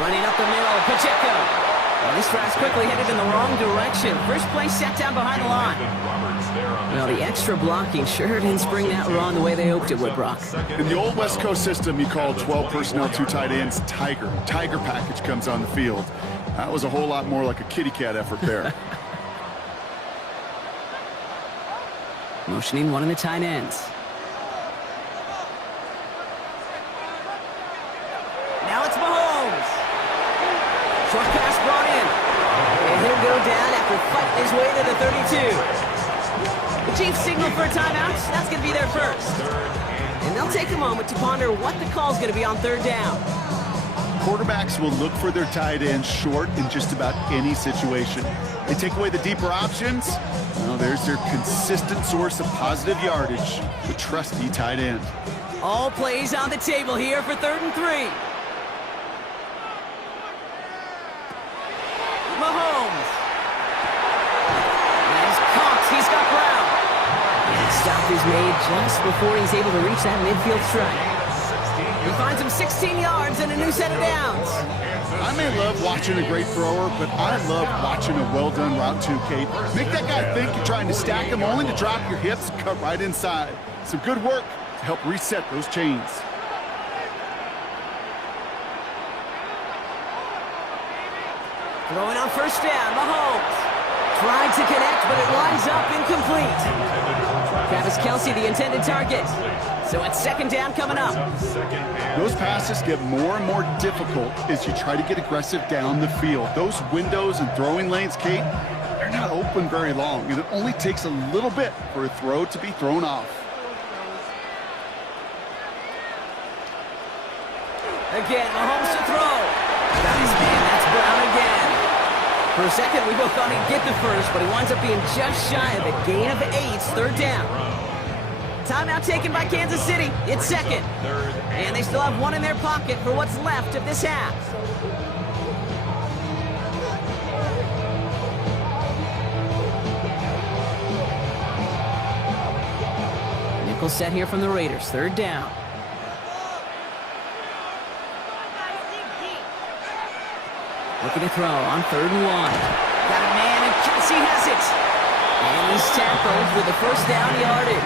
Running up the middle, Pacheco. Well, this drive's quickly headed in the wrong direction. First play set down behind the line. Well, the extra blocking sure didn't spring that run the way they hoped it would, Brock. In the old West Coast system, you call 12 personnel, 2 tight ends, Tiger. Tiger package comes on the field. That was a whole lot more like a kitty cat effort there. Motioning one of the tight ends. Now it's Mahomes. Short pass brought in. And he'll go down after fighting his way to the 32. The Chiefs signal for a timeout. That's going to be their first. And they'll take a moment to ponder what the call's going to be on third down. Quarterbacks will look for their tight end short in just about any situation. They take away the deeper options. Well, there's their consistent source of positive yardage, the trusty tight end. All plays on the table here for 3rd and 3. Mahomes. He's caught. He's got Brown. And the stop is made just before he's able to reach that midfield strike. He finds him 16 yards and a new set of downs. I may love watching a great thrower, but I love watching a well-done route too, Kate. Make that guy think you're trying to stack him only to drop your hips and cut right inside. Some good work to help reset those chains. Throwing on first down, Mahomes. Tried to connect, but it lines up incomplete. Travis Kelce, the intended target. So it's 2nd down coming up. Those passes get more and more difficult as you try to get aggressive down the field. Those windows and throwing lanes, Kate, they're not open very long, and it only takes a little bit for a throw to be thrown off. Again, Mahomes to throw. Got his man, that's Brown again. For a second, we both thought he'd get the first, but he winds up being just shy of a gain of 8, 3rd down. Timeout taken by Kansas City. It's 2nd. And they still have one in their pocket for what's left of this half. Nickel set here from the Raiders. 3rd down. Looking to throw on 3rd and 1. Got a man, and Kelce has it. And he's tackled with the first down yardage.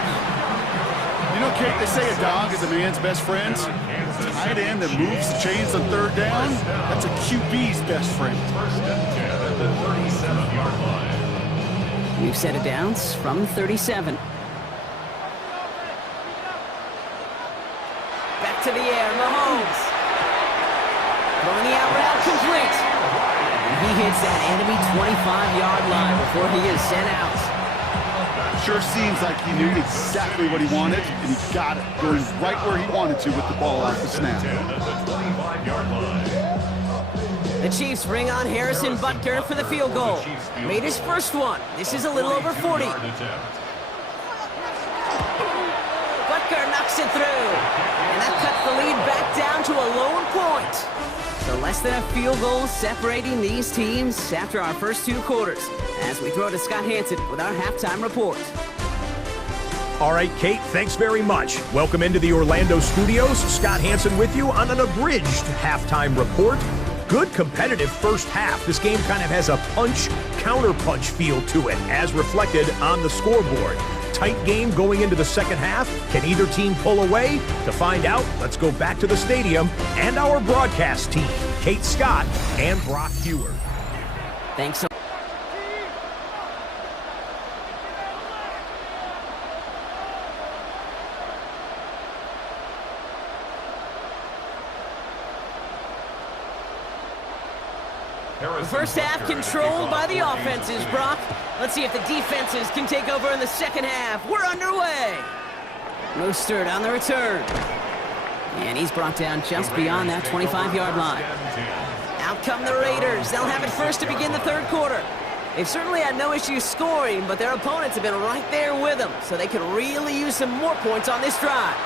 You know, Kate, they say a dog is a man's best friend. Tight end that moves the chains on 3rd down, that's a QB's best friend. 1st and 10 at the 37-yard line. We've set it downs from 37. Back to the air, Mahomes. Throwing the out route complete. And he hits that enemy 25-yard line before he is sent out. Sure seems like he knew exactly what he wanted, and he got it, going right where he wanted to with the ball off the snap. The Chiefs bring on Harrison Butker for the field goal. Made his first one. This is a little over 40. Butker knocks it through. And that cuts the lead back down to a lone point. So less than a field goal separating these teams after our first 2 quarters. As we throw to Scott Hansen with our halftime report. All right, Kate, thanks very much. Welcome into the Orlando studios. Scott Hansen with you on an abridged halftime report. Good competitive first half. This game kind of has a punch-counter-punch feel to it, as reflected on the scoreboard. Tight game going into the second half. Can either team pull away? To find out, let's go back to the stadium and our broadcast team, Kate Scott and Brock Hewer. Thanks so much. The first half controlled by the offenses, Brock. Let's see if the defenses can take over in the second half. We're underway. Mostert on the return. And he's brought down just beyond that 25-yard line. Out come the Raiders. They'll have it first to begin the third quarter. They've certainly had no issues scoring, but their opponents have been right there with them, so they could really use some more points on this drive.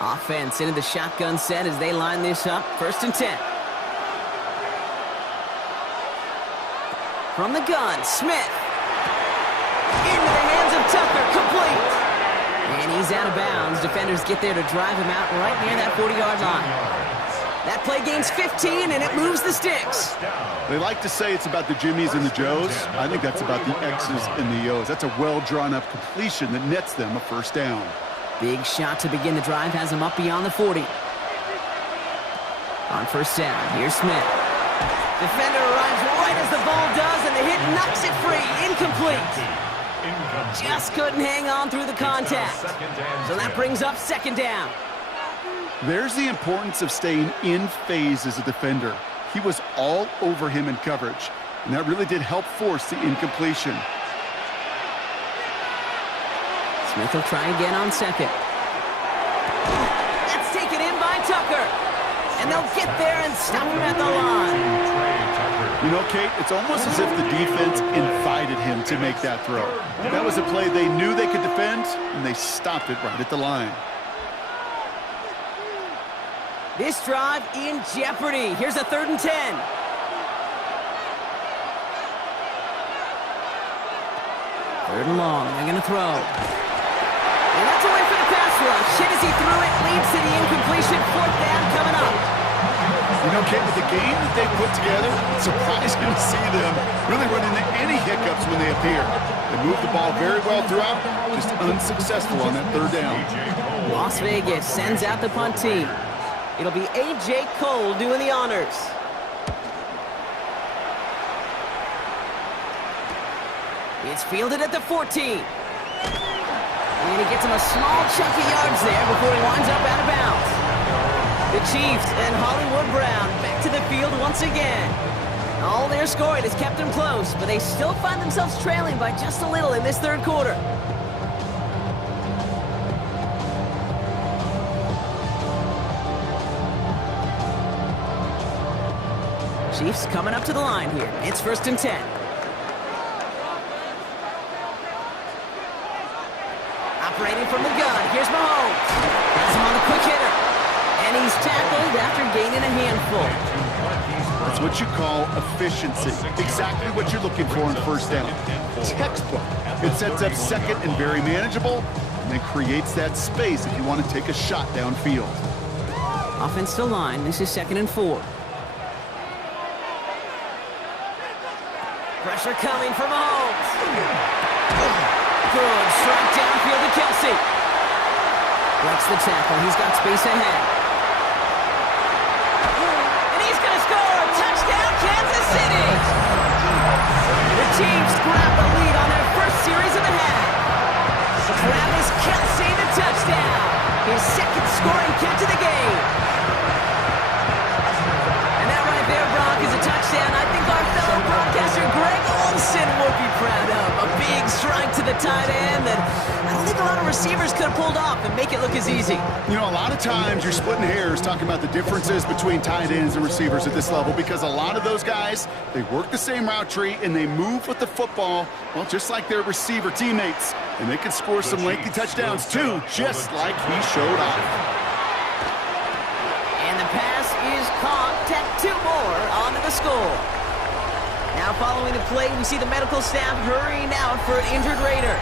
Offense into the shotgun set as they line this up. 1st and 10. From the gun, Smith. Into the hands of Tucker, complete. And he's out of bounds. Defenders get there to drive him out right near that 40-yard line. That play gains 15, and it moves the sticks. They like to say it's about the Jimmies and the Joes. I think that's about the X's and the O's. That's a well-drawn-up completion that nets them a first down. Big shot to begin the drive has him up beyond the 40. On first down, here's Smith. Defender arrives right as the ball does, and the hit knocks it free. Incomplete. Incomplete. Just couldn't hang on through the contact. So that brings up second down. There's the importance of staying in phase as a defender. He was all over him in coverage, and that really did help force the incompletion. Smith will try again on second. That's taken in by Tucker. And they'll get there and stop him at the line. You know, Kate, it's almost as if the defense invited him to make that throw. That was a play they knew they could defend, and they stopped it right at the line. This drive in jeopardy. Here's a 3rd and 10. Third and long. They're going to throw. And that's away for the pass rush. Hit as he threw it. Leads to the incompletion. 4th down coming up. You know, Kate, with the game that they put together, it's surprising to see them really run into any hiccups when they appear. They moved the ball very well throughout, just unsuccessful on that 3rd down. Las Vegas sends out the punt team. It'll be A.J. Cole doing the honors. It's fielded at the 14. And he gets him a small chunk of yards there before he winds up out of bounds. The Chiefs and Hollywood Brown back to the field once again. All their scoring has kept them close, but they still find themselves trailing by just a little in this 3rd quarter. Chiefs coming up to the line here. It's 1st and 10. Operating from the gun. Here's Mahomes. Has him on the quick hitter. And he's tackled after gaining a handful. That's what you call efficiency. Exactly what you're looking for in 1st down. Textbook. It sets up second and very manageable, and then creates that space if you want to take a shot downfield. Offense to line. This is 2nd and 4. Pressure coming from Mahomes. Good strike downfield to Kelsey. Breaks the tackle. He's got space ahead. And he's going to score. Touchdown, Kansas City. The Chiefs grab the lead on their first series of the half. Travis Kelsey, the touchdown. His 2nd scoring catch of the game. And that right there, Brock, is a touchdown I think our fellow broadcaster Greg Olsen would be proud of. A big strike to the tight end that I don't think a lot of receivers could have pulled off and make it look as easy. You know, a lot of times you're splitting hairs talking about the differences between tight ends and receivers at this level because a lot of those guys, they work the same route tree and they move with the football, well, just like their receiver teammates. And they can score some lengthy touchdowns too, just like he showed off. And the pass is caught. Tack 2 more onto the score. Now following the play, we see the medical staff hurrying out for an injured Raider.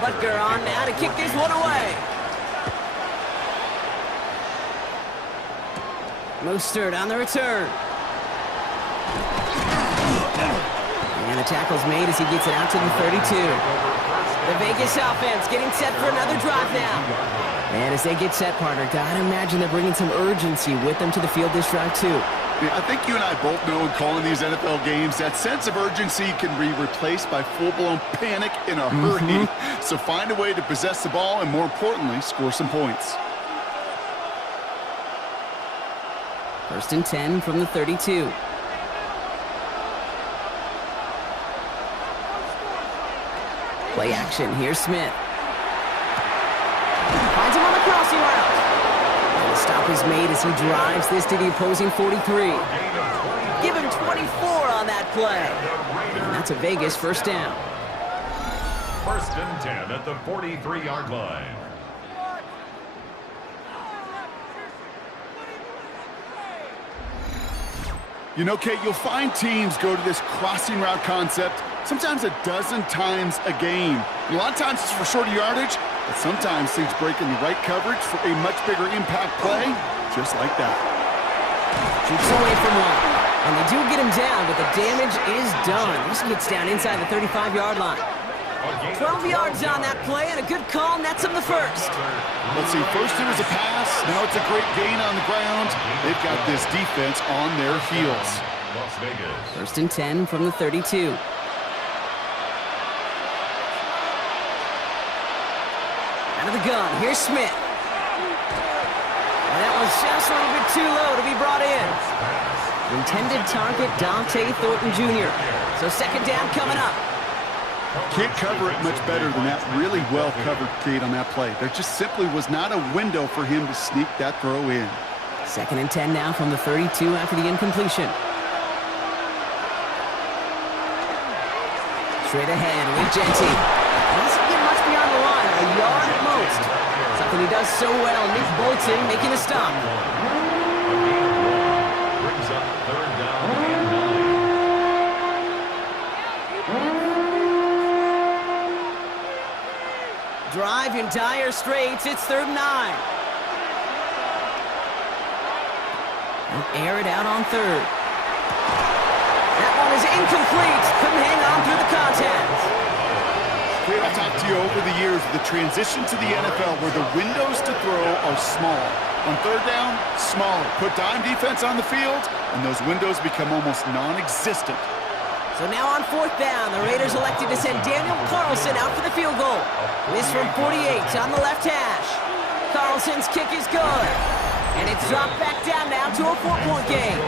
Butker on now to kick this one away. Mostert on the return. And the tackle's made as he gets it out to the 32. The Vegas offense getting set for another drive now. And as they get set, partner, gotta imagine they're bringing some urgency with them to the field this drive too. Yeah, I think you and I both know in calling these NFL games that sense of urgency can be replaced by full-blown panic in a hurry. So find a way to possess the ball and, more importantly, score some points. 1st and 10 from the 32. Play action. Here's Smith. Finds him on the crossing route. And the stop is made as he drives this to the opposing 43. Give him 24 on that play. And that's a Vegas 1st down. 1st and 10 at the 43-yard line. You know, Kate, you'll find teams go to this crossing route concept sometimes a dozen times a game. A lot of times it's for shorter yardage, But sometimes things break in the right coverage for a much bigger impact play, just like that. Shoots away from one. And they do get him down, but the damage is done. This gets down inside the 35-yard line. 12 yards on that play, and a good call nets him the first. Let's see, first it was a pass, now it's a great gain on the ground. They've got this defense on their heels. Las Vegas. First and 10 from the 32. Out of the gun, here's Smith. And that was just a little bit too low to be brought in. Intended target, Dante Thornton Jr. So second down coming up. Can't cover it much better than that. Really well covered, Kate, on that play. There just simply was not a window for him to sneak that throw in. Second and 10 now from the 32 after the incompletion. Straight ahead with Genty. Doesn't get much beyond the line, a yard at most. Something he does so well. Nick Bolton making a stop. Brings up third down and 9. Drive in dire straits. It's third and 9. And air it out on third. That one is incomplete. Couldn't hang on through the contact. Kate, I've talked to you over the years, the transition to the NFL where the windows to throw are small. On third down, smaller. Put dime defense on the field, and those windows become almost non-existent. So now on fourth down, the Raiders elected to send Daniel Carlson out for the field goal. This from 48 on the left hash. Carlson's kick is good. And it's dropped back down now to a 4-point game.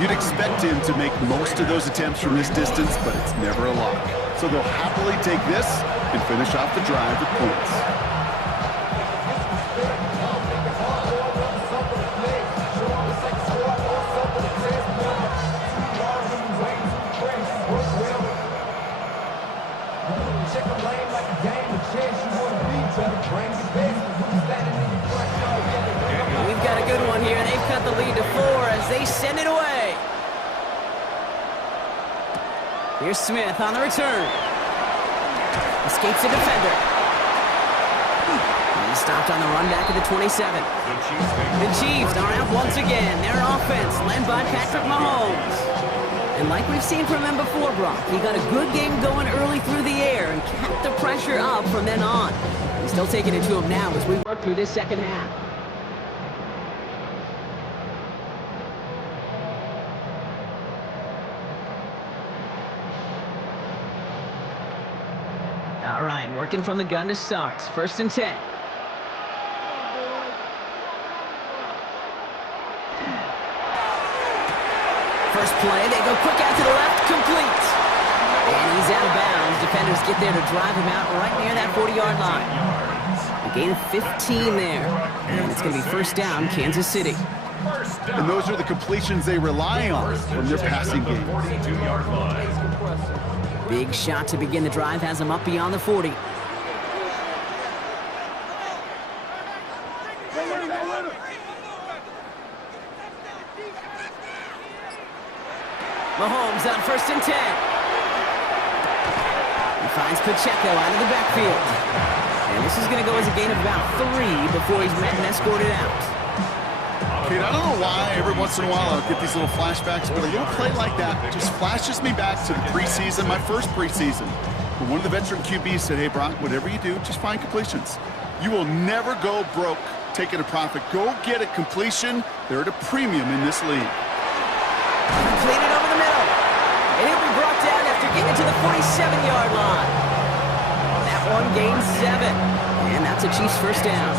You'd expect him to make most of those attempts from this distance, but it's never a lock. So they'll happily take this and finish off the drive with points. We've got a good one here. They've cut the lead to 4 as they send it away. Here's Smith on the return. Escapes the defender. And he's stopped on the run back at the 27. The Chiefs are out once again. Their offense led by Patrick Mahomes. And like we've seen from him before, Brock, he got a good game going early through the air and kept the pressure up from then on. He's still taking it to him now as we work through this second half. All right, working from the gun to start. First and 10. First play, they go quick out to the left, complete. And he's out of bounds. Defenders get there to drive him out right near that 40-yard line. A gain of 15 there. And it's going to be first down, Kansas City. And those are the completions they rely on from their passing game. 42-yard line. Big shot to begin the drive has him up beyond the 40. Mahomes on first and 10. He finds Pacheco out of the backfield. And this is going to go as a gain of about 3 before he's met and escorted out. Kate, I don't know why every once in a while I'll get these little flashbacks, but a little play like that just flashes me back to the preseason, my first preseason. But one of the veteran QBs said, hey, Brock, whatever you do, just find completions. You will never go broke taking a profit. Go get a completion. They're at a premium in this league. Completed over the middle. And he'll be brought down after getting to the 47-yard line. That one gains 7. And that's a Chiefs first down.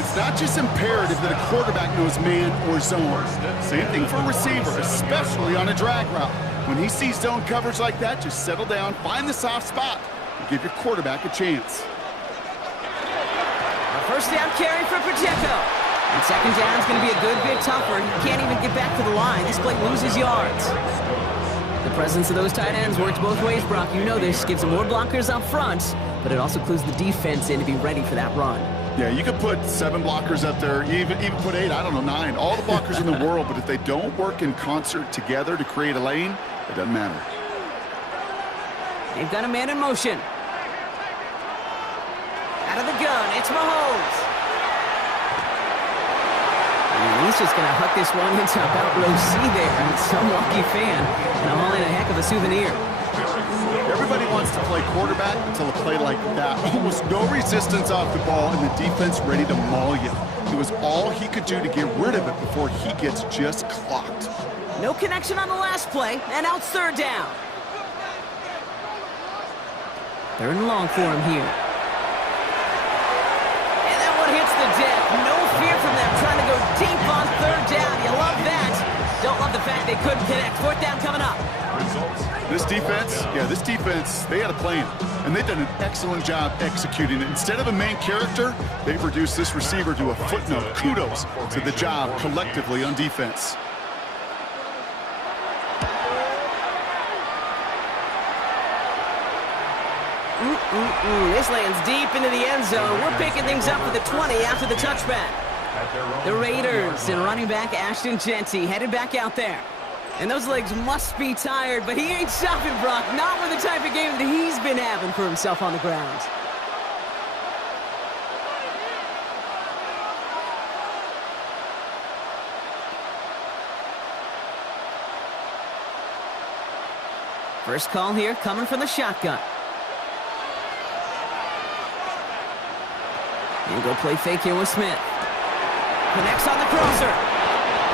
It's not just imperative that a quarterback knows man or zone. Same thing for a receiver, especially on a drag route. When he sees zone coverage like that, just settle down, find the soft spot, and give your quarterback a chance. A first down carry for Pacheco. And second down is going to be a good bit tougher. He can't even get back to the line. This play loses yards. The presence of those tight ends works both ways, Brock. You know this. Gives them more blockers up front, but it also clues the defense in to be ready for that run. Yeah, you could put 7 blockers up there, even put 8, I don't know, 9. All the blockers in the world, but if they don't work in concert together to create a lane, it doesn't matter. They've got a man in motion. Out of the gun, it's Mahomes. And he's just going to hook this one into about row C there. And some lucky fan. And haul in a heck of a souvenir. Everybody wants to play quarterback until a play like that. Almost no resistance off the ball and the defense ready to maul you. It was all he could do to get rid of it before he gets just clocked. No connection on the last play, and out third down. Third and long for him here. And that one hits the deck. No fear from them trying to go deep on third down. You love that. Don't love the fact they couldn't connect. Fourth down coming up. This defense, they had a plan, and they've done an excellent job executing it. Instead of a main character, they've reduced this receiver to a footnote. Kudos to the job collectively on defense. This lands deep into the end zone. We're picking things up at the 20 after the touchback. The Raiders and running back Ashton Jeanty headed back out there. And those legs must be tired, but he ain't stopping, Brock. Not with the type of game that he's been having for himself on the ground. First call here coming from the shotgun. And go play fake here with Smith. Connects on the crosser.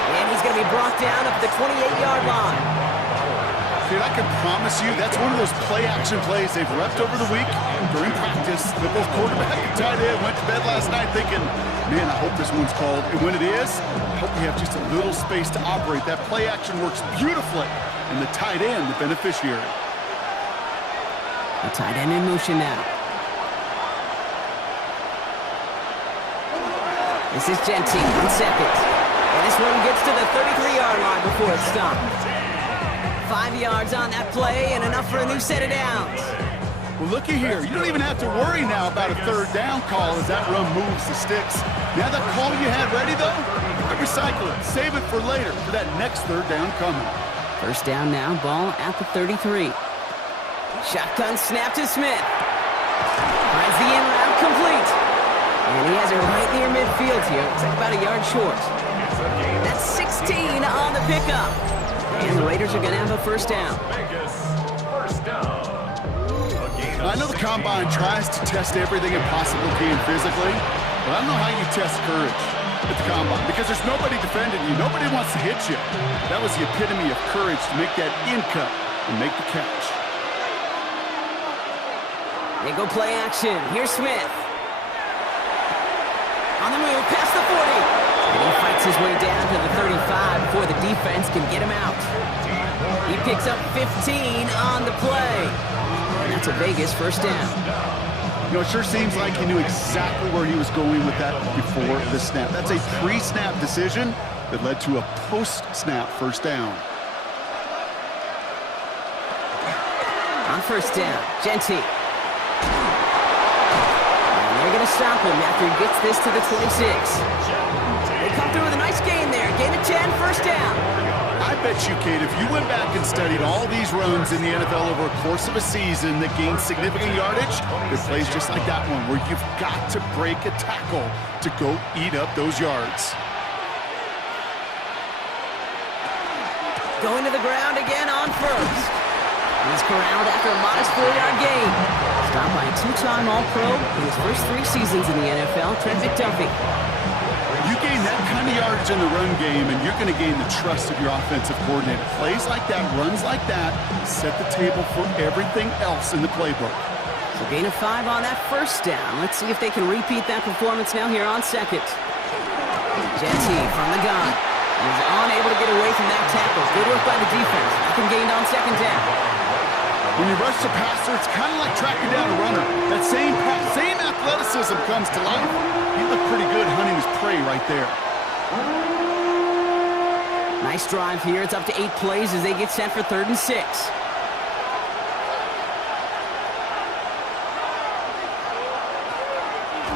And he's going to be brought down up the 28-yard line. Dude, I can promise you that's one of those play-action plays they've repped over the week during practice. The both quarterback and tight end went to bed last night thinking, man, I hope this one's called. And when it is, I hope we have just a little space to operate. That play-action works beautifully. And the tight end, the beneficiary. The tight end in motion now. This is Jeanty on second. And this one gets to the 33-yard line before it's stopped. 5 yards on that play and enough for a new set of downs. Well, looky here. You don't even have to worry now about a third down call as that run moves the sticks. Now that call you had ready, though, recycle it. Save it for later for that next third down coming. First down now, ball at the 33. Shotgun snap to Smith. Finds the in route complete. And he has it right near midfield here. It's like about a yard short. That's 16 on the pickup. And the Raiders are going to have a first down. I know the Combine tries to test everything it possibly can physically, but I don't know how you test courage at the Combine because there's nobody defending you. Nobody wants to hit you. That was the epitome of courage to make that in cut and make the catch. They go play action. Here's Smith. On the move, past the 40. And he fights his way down to the 35 before the defense can get him out. He picks up 15 on the play. And that's a Vegas first down. You know, it sure seems like he knew exactly where he was going with that before the snap. That's a pre-snap decision that led to a post-snap first down. On first down, Jeanty. They're going to stop him after he gets this to the 26. They come through with a nice gain there. Gain of 10, first down. I bet you, Kate, if you went back and studied all these runs in the NFL over a course of a season that gained significant yardage, there plays just like that one where you've got to break a tackle to go eat up those yards. Going to the ground again on first. He's corralled after a modest 4-yard gain. Stopped by a two-time All-Pro in his first 3 seasons in the NFL, Trent McDuffie. You gain that kind of yardage in the run game, and you're going to gain the trust of your offensive coordinator. Plays like that, runs like that, set the table for everything else in the playbook. So gain of 5 on that first down. Let's see if they can repeat that performance now here on second. Jeanty from the gun. He's unable to get away from that tackle. Good work by the defense. Nothing gained on second down. When you rush the passer, it's kind of like tracking down a runner. That same athleticism comes to life. He looked pretty good hunting his prey right there. Nice drive here. It's up to 8 plays as they get set for 3rd and 6.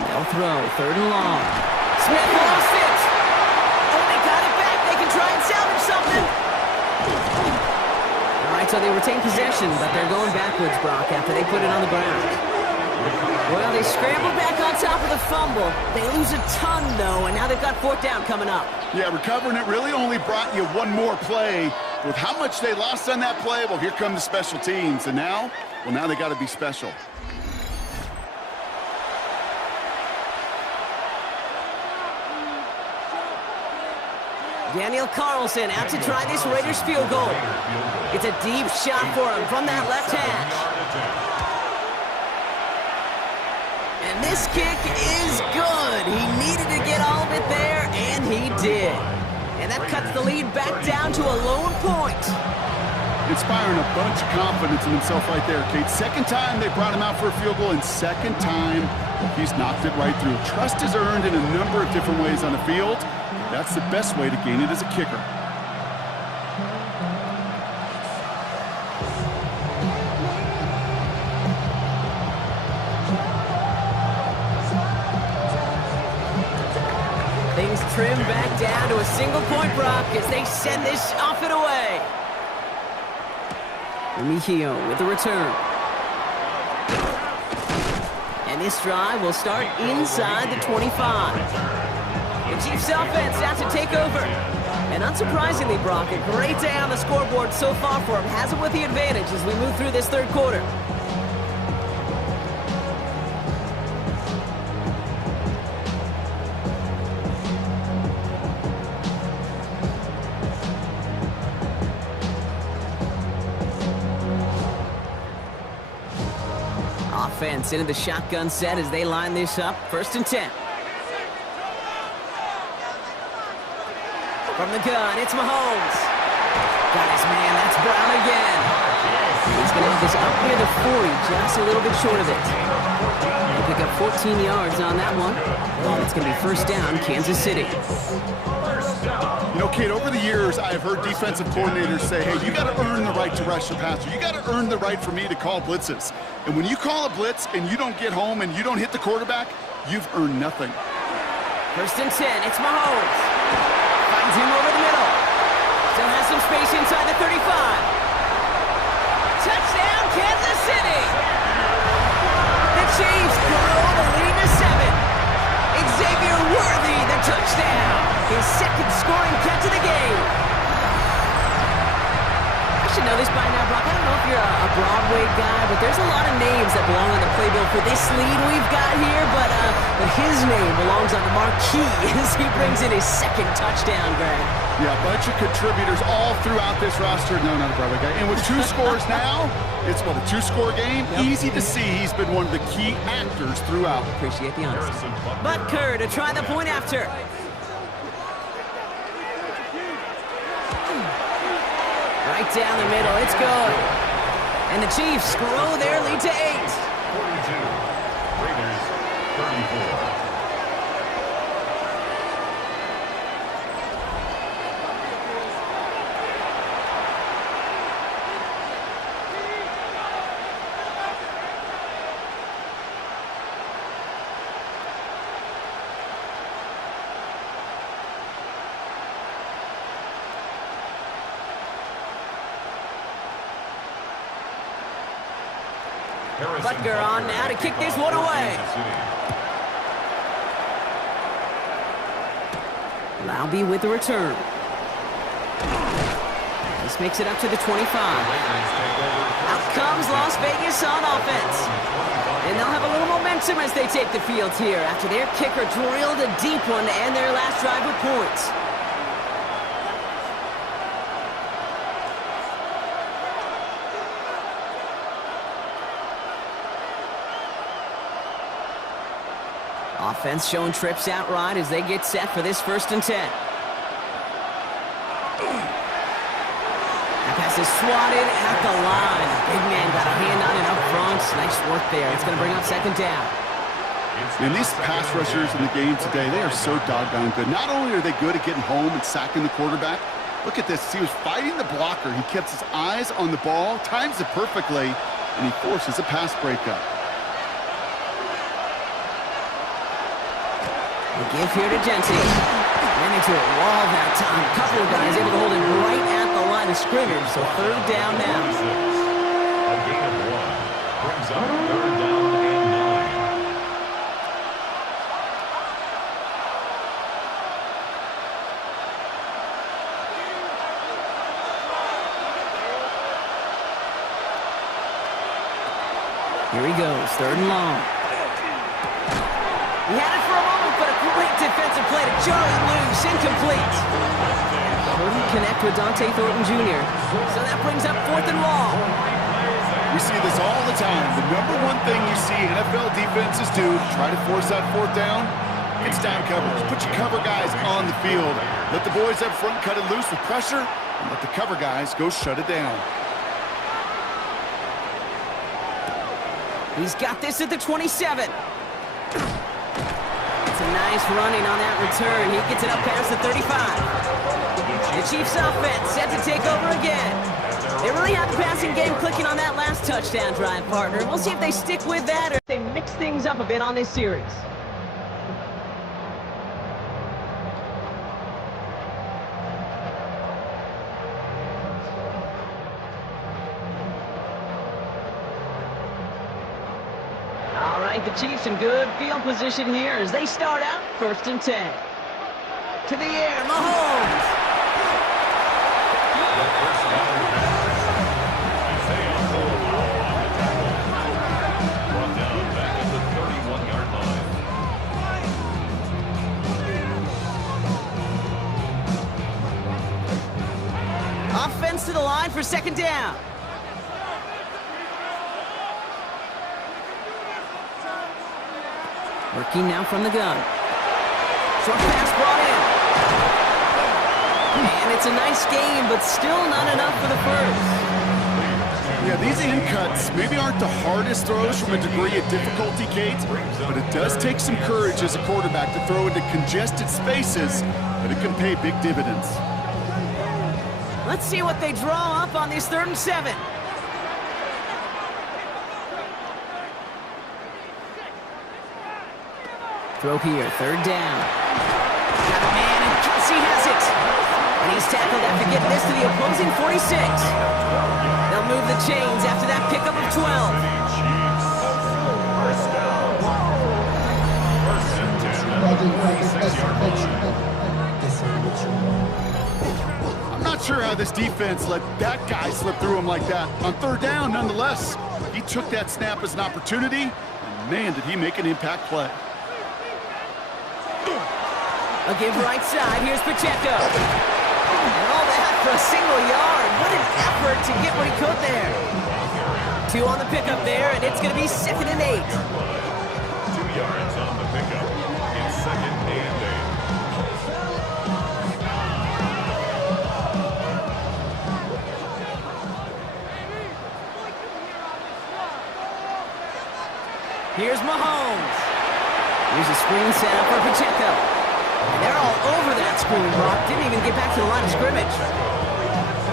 They'll throw, 3rd and long. Smith lost it. Oh, they got it back. They can try and salvage something. All right, so they retain possession, but they're going backwards, Brock, after they put it on the ground. Well, they scrambled back on top of the fumble. They lose a ton, though, and now they've got fourth down coming up. Yeah, recovering it really only brought you one more play. With how much they lost on that play, well, here come the special teams. And now, well, now they got to be special. Daniel Carlson out to try this Raiders field goal. It's a deep shot for him from that left hash. And this kick is good. He needed to get all of it there, and he did. And that cuts the lead back down to a lone point. Inspiring a bunch of confidence in himself right there, Kate. Second time they brought him out for a field goal, and second time he's knocked it right through. Trust is earned in a number of different ways on the field. That's the best way to gain it as a kicker. Things trim back down to a single-point Brock as they send this off and away. Remigio with the return. And this drive will start inside the 25. The Chiefs offense out to take over. And unsurprisingly, Brock, a great day on the scoreboard so far for him. Has him with the advantage as we move through this third quarter. Offense into the shotgun set as they line this up. 1st and 10. From the gun, it's Mahomes. Got his man, that's Brown again. He's going to have this up near the 40, just a little bit short of it. They pick up 14 yards on that one. And it's going to be 1st down, Kansas City. You know, Kate, over the years, I've heard defensive coordinators say, hey, you got to earn the right to rush the passer. You got to earn the right for me to call blitzes. And when you call a blitz and you don't get home and you don't hit the quarterback, you've earned nothing. 1st and 10, it's Mahomes. Finds him over the middle. Still has some space inside the 35. Touchdown, Kansas City! The Chiefs grow the lead to 7. Xavier Worthy, the touchdown. His 2nd scoring catch of the game. I should know this by now, Brock. I don't know if you're a Broadway guy, but there's a lot of names that belong on the playbill for this lead we've got here, but his name belongs on the marquee as he brings in his 2nd touchdown, Greg. Yeah, a bunch of contributors all throughout this roster. No, not a Broadway guy. And with 2 scores now, it's, a 2-score game. Yep. Easy to see he's been one of the key actors throughout. Appreciate the honesty. Butker to try the point after. Right down the middle, it's good. And the Chiefs grow their lead to 8. 42, Raiders 34. Butker on now to kick this one away. Laube with the return. This makes it up to the 25. Out comes Las Vegas on offense. And they'll have a little momentum as they take the field here after their kicker drilled a deep one to end their last drive with points. Offense showing trips out right as they get set for this 1st and 10. That pass is swatted at the line. Big man got a hand on it up front. Nice work there. It's going to bring up 2nd down. And these pass rushers in the game today, they are so doggone good. Not only are they good at getting home and sacking the quarterback, look at this. He was fighting the blocker. He kept his eyes on the ball, times it perfectly, and he forces a pass breakup. The give here to Genty. Ran into a wall that time. A couple of guys able to hold him right at the line of scrimmage. So 3rd down now. A gain of 1 brings up 3rd down and 9. Here he goes, 3rd and long. He had it for a moment, but a great defensive play to Charlie loose, incomplete. Couldn't connect with Dante Thornton Jr., so that brings up 4th and long. We see this all the time. The number one thing you see NFL defenses do to try to force that 4th down, it's down coverage. Put your cover guys on the field. Let the boys up front cut it loose with pressure, and let the cover guys go shut it down. He's got this at the 27. It's a nice running on that return. He gets it up past the 35. The Chiefs offense set to take over again. They really have the passing game clicking on that last touchdown drive, partner. We'll see if they stick with that or if they mix things up a bit on this series. All right, the Chiefs in good field position here as they start out 1st and 10. To the air, Mahomes. Offense to the line for 2nd down. Working now from the gun. Short pass brought in. And it's a nice game, but still not enough for the first. Yeah, these in cuts maybe aren't the hardest throws from a degree of difficulty, Kate, but it does take some courage as a quarterback to throw into congested spaces, but it can pay big dividends. Let's see what they draw up on this 3rd and 7. Throw here, 3rd down. Got a man, and Kelsey has it. And he's tackled after getting this to the opposing 46. They'll move the chains after that pickup of 12. I'm not sure how this defense let that guy slip through him like that. On 3rd down, nonetheless, he took that snap as an opportunity, and man, did he make an impact play. A give right side, here's Pacheco. And all that for a single yard. What an effort to get what he could there. 2 on the pickup there, and it's going to be 2nd and 8. 2 yards on the pickup. It's 2nd and 8. Here's Mahomes. Here's a screen set up for Pacheco. And they're all over that screen, Brock. Didn't even get back to the line of scrimmage.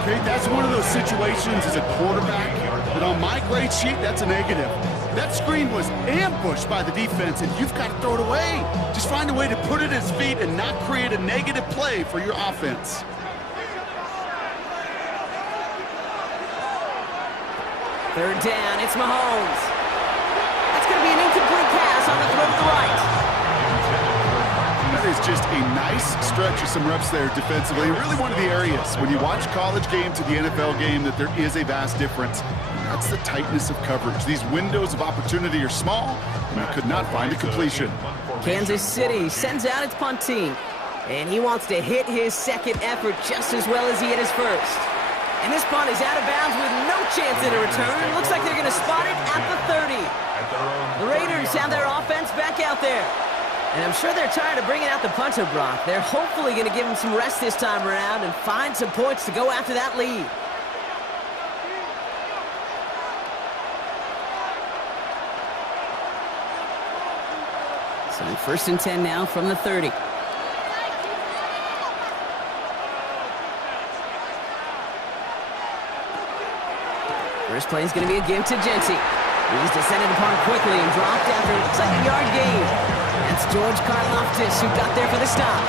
Okay, that's one of those situations as a quarterback that on my grade sheet, that's a negative. That screen was ambushed by the defense, and you've got to throw it away. Just find a way to put it at his feet and not create a negative play for your offense. Third down, it's Mahomes. That's going to be an incomplete pass on the throw to the right. That is just a nice stretch of some reps there defensively. Really one of the areas when you watch college game to the NFL game that there is a vast difference. That's the tightness of coverage. These windows of opportunity are small, and you could not find a completion. Kansas City sends out its punt team, and he wants to hit his 2nd effort just as well as he hit his 1st. And this punt is out of bounds with no chance at a return. Looks like they're going to spot it at the 30. The Raiders have their offense back out there. And I'm sure they're tired of bringing out the punter, Brock. They're hopefully going to give him some rest this time around and find some points to go after that lead. So 1st and 10 now from the 30. First play is going to be a give to Jency. He's descended upon quickly and dropped after it looks like a yard gain. That's George Karlaftis who got there for the stop.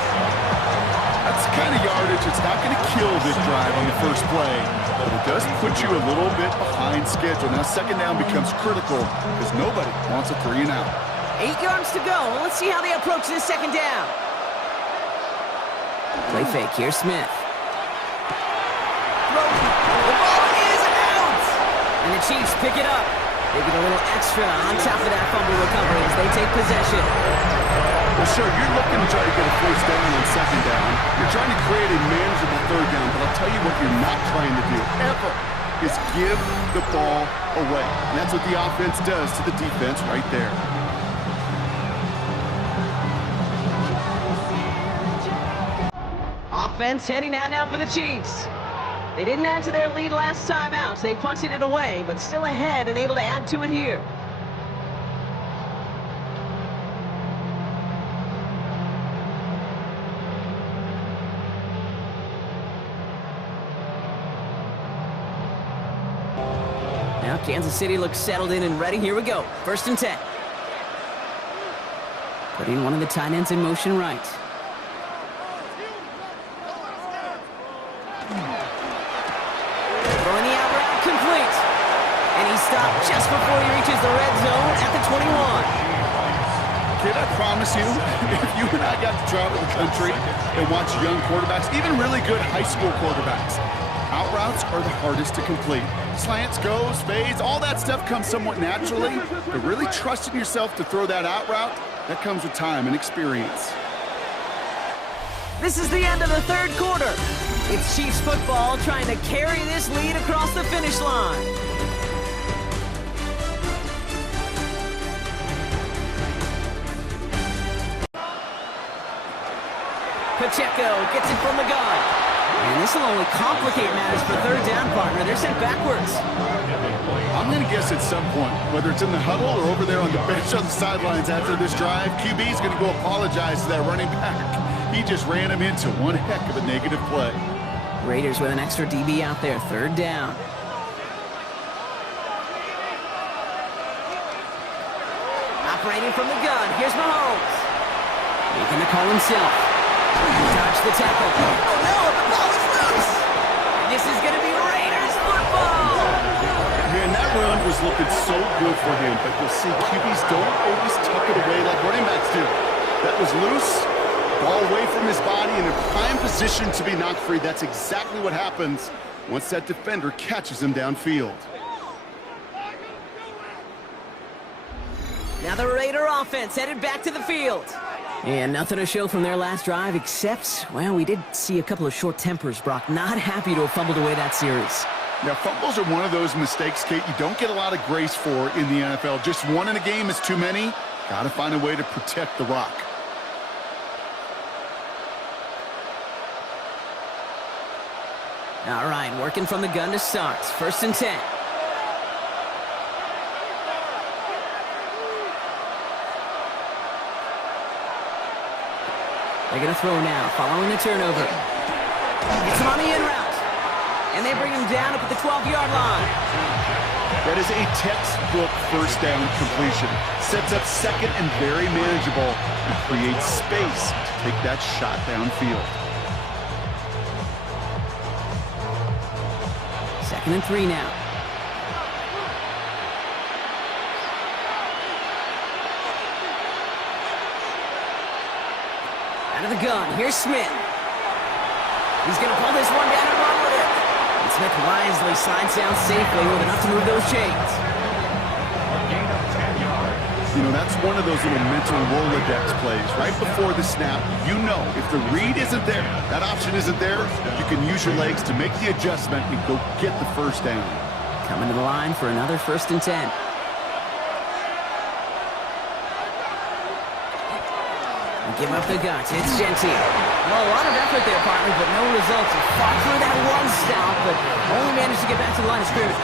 That's the kind of yardage that's not going to kill this drive on the first play, but it does put you a little bit behind schedule. Now 2nd down becomes critical because nobody wants a 3 and out. 8 yards to go. Well, let's see how they approach this 2nd down. Play fake. Here's Smith. Throw. The ball is out! And the Chiefs pick it up. They get a little extra on top of that fumble recovery as they take possession. Well, sure, you're looking to try to get a first down on second down. You're trying to create a manageable third down, but I'll tell you what you're not trying to do, ever, is give the ball away. And that's what the offense does to the defense right there. Offense heading out now for the Chiefs. They didn't add to their lead last time out. They punted it away, but still ahead and able to add to it here. Now Kansas City looks settled in and ready. Here we go. 1st and 10. Putting one of the tight ends in motion right. Throwing the out route complete. And he stopped just before he reaches the red zone at the 21. Kid, I promise you, if you and I got to travel the country and watch young quarterbacks, even really good high school quarterbacks, out routes are the hardest to complete. Slants, goes, fades, all that stuff comes somewhat naturally, but really trusting yourself to throw that out route, that comes with time and experience. This is the end of the 3rd quarter. It's Chiefs football trying to carry this lead across the finish line. Pacheco gets it from the gun. And this will only complicate matters for 3rd down, partner. They're sent backwards. I'm going to guess at some point, whether it's in the huddle or over there on the bench on the sidelines after this drive, QB is going to go apologize to that running back. He just ran him into one heck of a negative play. Raiders with an extra DB out there, 3rd down. Operating from the gun, here's Mahomes. Making the call himself. Dodge the tackle. Oh no, the ball is loose! And this is going to be Raiders football! Man, that run was looking so good for him, but you'll see QBs don't always tuck it away like running backs do. That was loose. Ball away from his body in a prime position to be knocked free. That's exactly what happens once that defender catches him downfield. Now the Raider offense headed back to the field. And nothing to show from their last drive except, well, we did see a couple of short tempers, Brock. Not happy to have fumbled away that series. Now, fumbles are one of those mistakes, Kate, you don't get a lot of grace for in the NFL. Just one in a game is too many. Got to find a way to protect the rock. All right, working from the gun to start. 1st and 10. They're going to throw now, following the turnover. It's on the in route. And they bring him down up at the 12-yard line. That is a textbook 1st down completion. Sets up 2nd and very manageable and creates space to take that shot downfield. 2nd and 3 now. Out of the gun, here's Smith. He's going to pull this one down and run with it. And Smith wisely slides down safely with enough to move those chains. You know, that's one of those little mental Rolodex plays. Right before the snap, you know if the read isn't there, that option isn't there, you can use your legs to make the adjustment and go get the 1st down. Coming to the line for another 1st and 10. Give up the guts. It's Gentile. Well, a lot of effort there, partner, but no results. He fought through that one stop, but only managed to get back to the line of scrimmage.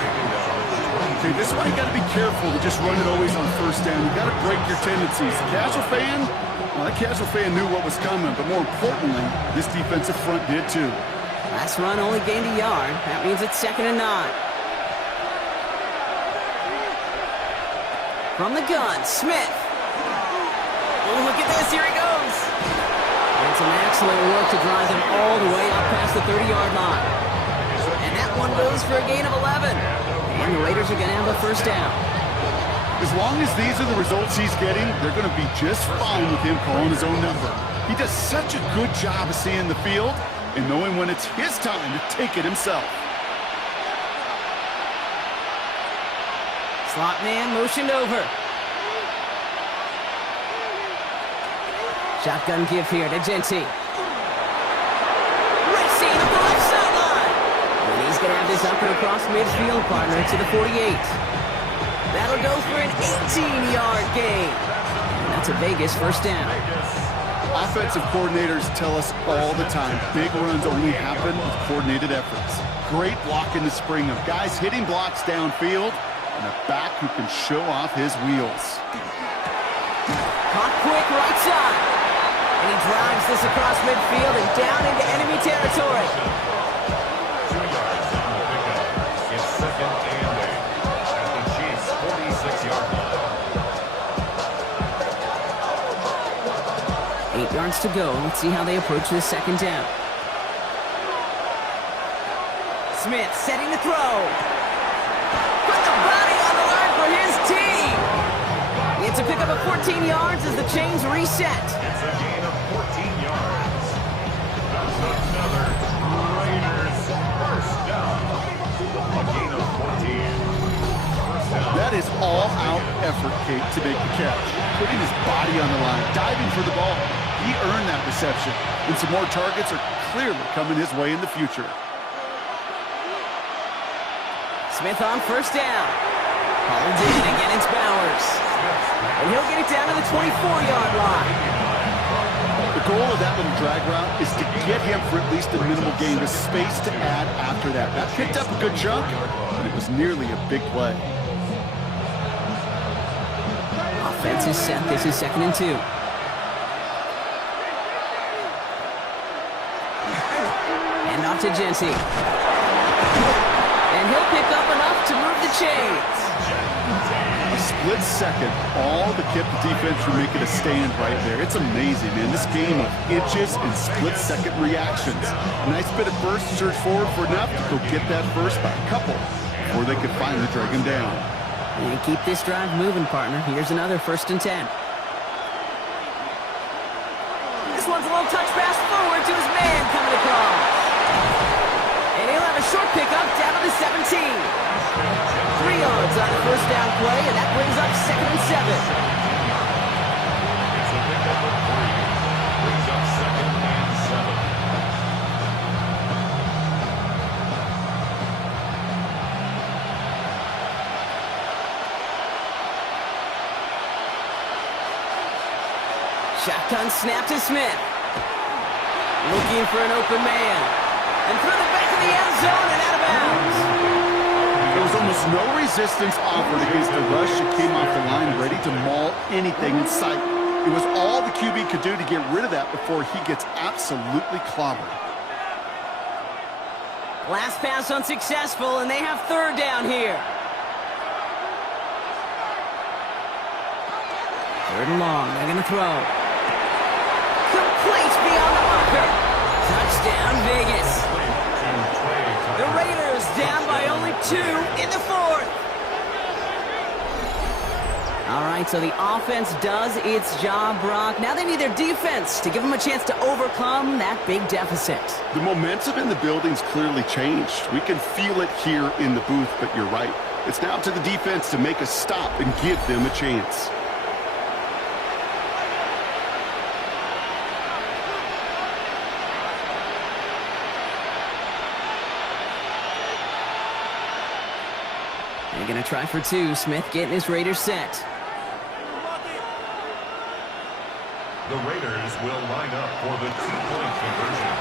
Okay, this is why you got to be careful to just run it always on 1st down. You got to break your tendencies. The casual fan, well, that casual fan knew what was coming, but more importantly, this defensive front did too. Last run only gained a yard. That means it's 2nd and 9. From the gun, Smith. Oh, look at this. Here he goes. And some excellent work to drive him all the way up past the 30-yard line. And that one goes for a gain of 11. And the Raiders are going to have a 1st down. As long as these are the results he's getting, they're going to be just fine with him calling his own number. He does such a good job of seeing the field and knowing when it's his time to take it himself. Slot man motioned over. Shotgun give here to Genti. Racing up the left sideline. And he's going to have this up and across midfield, partner, to the 48. That'll go for an 18-yard gain. And that's a Vegas first down. Offensive coordinators tell us all the time, big runs only happen with coordinated efforts. Great block in the spring of guys hitting blocks downfield and a back who can show off his wheels. Caught quick right side. And he drives this across midfield and down into enemy territory. 2 yards on the pickup. It's second and 8 at the Chiefs' 46-yard line. 8 yards to go. Let's see how they approach this second down. Smith setting the throw. Put the body on the line for his team. It's a pickup of 14 yards as the chains reset. It's a gain of 14 yards. That's another Raiders first down. A gain of 14. First down. That is all-out effort, Kate, to make the catch. Putting his body on the line, diving for the ball. He earned that reception, and some more targets are clearly coming his way in the future. Smith on first down. Hauled in, again it's Bowers. And he'll get it down to the 24-yard line. The goal of that little drag route is to get him for at least a minimal gain of space to add after that. That picked up a good chunk, but it was nearly a big play. Offense is set. This is 2nd and 2. And off to Genti. And he'll pick up enough to move the chains. A split second, all to keep the defense from making a stand right there. It's amazing, man. This game of inches and split-second reactions. A nice bit of burst, surge forward for enough to go get that first by a couple before they could finally drag him down. And keep this drive moving, partner. Here's another 1st and 10. This one's a little touch pass forward to his man coming across. And he'll have a short pickup down to the 17. 3 yards on the first down play, and that brings up 2nd and 7. It's a pickup of 3. Brings up 2nd and 7. Shotgun snap to Smith. Looking for an open man. And through the back of the end zone and out of bounds. There was almost no resistance offered against the rush that came off the line, ready to maul anything in sight. It was all the QB could do to get rid of that before he gets absolutely clobbered. Last pass unsuccessful, and they have 3rd down here. 3rd and long. They're going to throw. Complete beyond the marker. Touchdown, Vegas. The Raiders down by only 2 in the 4th. All right, so the offense does its job, Brock. Now they need their defense to give them a chance to overcome that big deficit. The momentum in the building's clearly changed. We can feel it here in the booth, but you're right. It's now to the defense to make a stop and give them a chance. They're going to try for 2. Smith getting his Raiders set. The Raiders will line up for the 2-point conversion.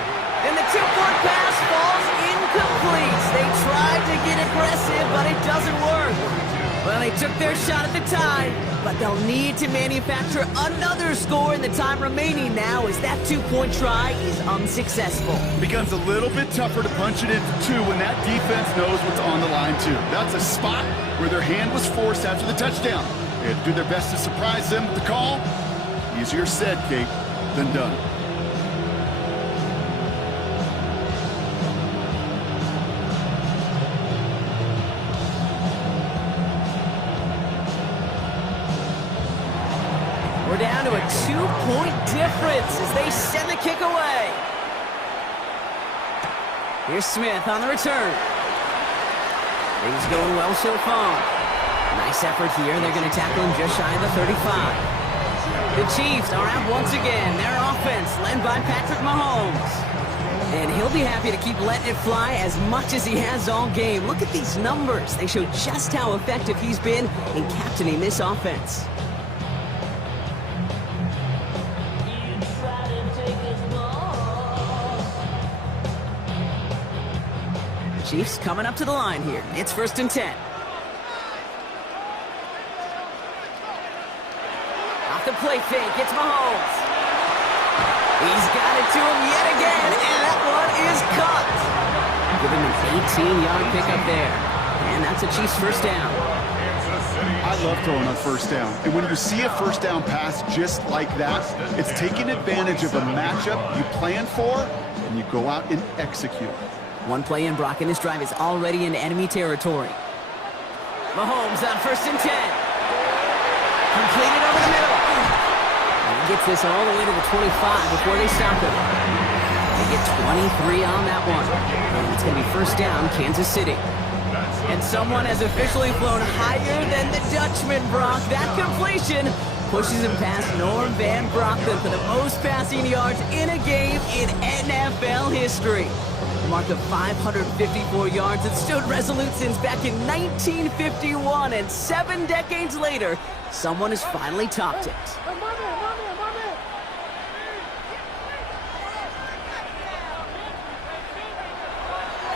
And the 2-point pass falls incomplete. They tried to get aggressive, but it doesn't work. Well, they took their shot at the tie, but they'll need to manufacture another score in the time remaining now as that 2-point try is unsuccessful. It becomes a little bit tougher to punch it into 2 when that defense knows what's on the line, too. That's a spot where their hand was forced after the touchdown. They had to do their best to surprise them with the call. Easier said, Kate, than done. We're down to a 2-point difference as they send the kick away. Here's Smith on the return. Things going well so far. Nice Nice effort here. They're going to tackle him just shy of the 35. The Chiefs are out once again. Their offense led by Patrick Mahomes. And he'll be happy to keep letting it fly as much as he has all game. Look at these numbers. They show just how effective he's been in captaining this offense. Chiefs coming up to the line here. It's 1st and 10. Off the play fake, it's Mahomes. He's got it to him yet again, and that one is caught. Give him an 18-yard pickup there. And that's a Chiefs first down. I love throwing on first down. And when you see a first down pass just like that, it's taking advantage of a matchup you plan for, and you go out and execute. One play in, Brock, and this drive is already in enemy territory. Mahomes on 1st and 10. Completed over the middle. And he gets this all the way to the 25 before they stop him. They get 23 on that one. And it's going to be first down, Kansas City. And someone has officially flown higher than the Dutchman, Brock. That completion pushes him past Norm Van Brocklin for the most passing yards in a game in NFL history. A mark of 554 yards that stood resolute since back in 1951, and 7 decades later, someone has finally topped it.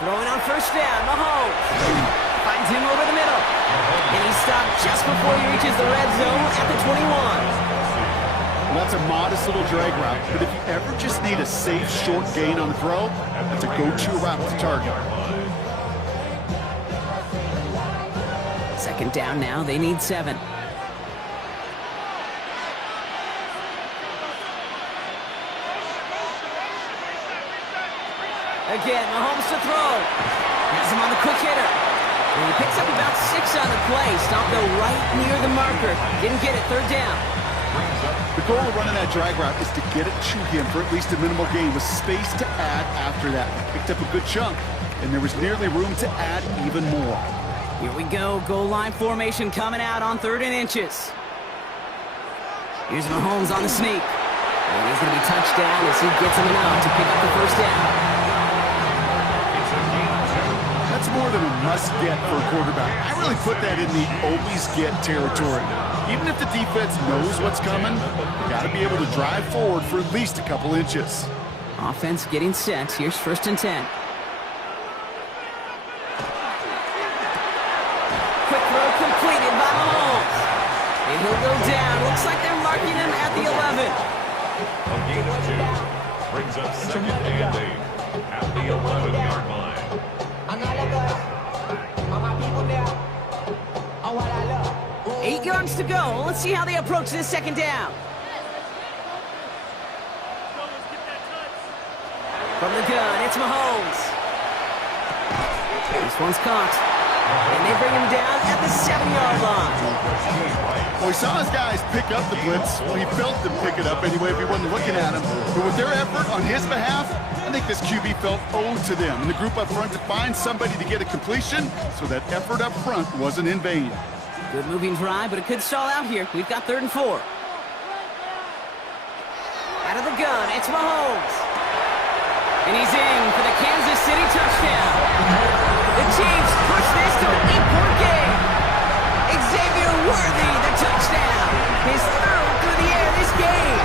Throwing on first down, Mahomes finds him over the middle, and he's stopped just before he reaches the red zone at the 21. Well, that's a modest little drag route, but if you ever just need a safe, short gain on the throw, that's a go-to route to target. 2nd down now, they need 7. Again, Mahomes to throw. Has him on the quick hitter. And he picks up about 6 on the play. Stopped though right near the marker. Didn't get it, 3rd down. The goal of running that drag route is to get it to him for at least a minimal gain with space to add after that. He picked up a good chunk, and there was nearly room to add even more. Here we go, goal line formation coming out on 3rd and inches. Here's Mahomes on the sneak. And he's going to be touched down as he gets him enough to pick up the first down. That's more than a must-get for a quarterback. I really put that in the always-get territory. Even if the defense knows what's coming, you got to be able to drive forward for at least a couple inches. Offense getting set. Here's 1st and 10. Quick throw completed by Mahomes. And he'll go down. Looks like they're marking him at the 11. A gain of 2 brings up 2nd and 8 at the 11-yard line. 8 yards to go. Let's see how they approach this 2nd down. From the gun, it's Mahomes. This one's caught. And they bring him down at the 7-yard line. Well, he saw his guys pick up the blitz. Well, he felt them pick it up anyway if he wasn't looking at him. But with their effort on his behalf, I think this QB felt owed to them and the group up front to find somebody to get a completion, so that effort up front wasn't in vain. Good moving drive, but it could stall out here. We've got 3rd and 4. Out of the gun, it's Mahomes. And he's in for the Kansas City touchdown. The Chiefs push this to an 8-point game. Xavier Worthy, the touchdown. His 3rd through the air this game.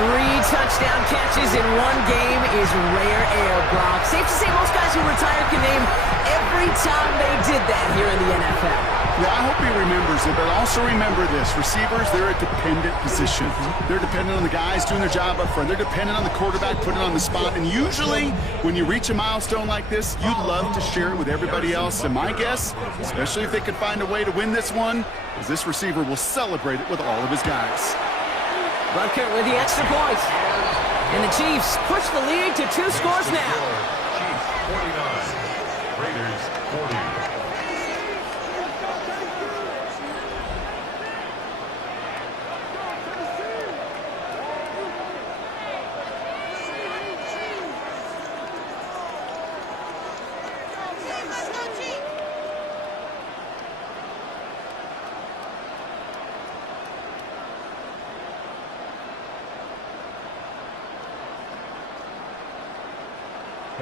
3 touchdown catches in one game is rare air, Brock. Safe to say most guys who retire can name every time they did that here in the NFL. Yeah, I hope he remembers it, but also remember this. Receivers, they're a dependent position. They're dependent on the guys doing their job up front. They're dependent on the quarterback putting it on the spot. And usually, when you reach a milestone like this, you'd love to share it with everybody else. And my guess, especially if they could find a way to win this one, is this receiver will celebrate it with all of his guys. Butker with the extra point. And the Chiefs push the lead to 2 scores now. Chiefs 49, Raiders 40.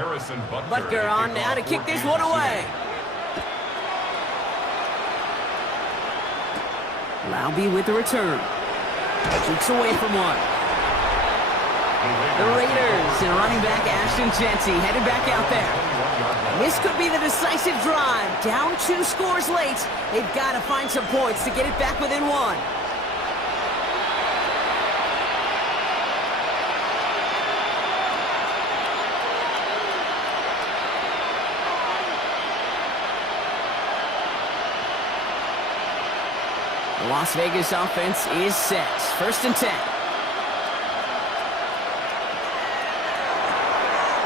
Harrison Butker on now to kick this one away. Laube with the return. Cheeks away from one. The Raiders and running back Ashton Jeanty headed back out there. This could be the decisive drive. Down 2 scores late. They've got to find some points to get it back within 1. The Las Vegas offense is set. 1st and 10.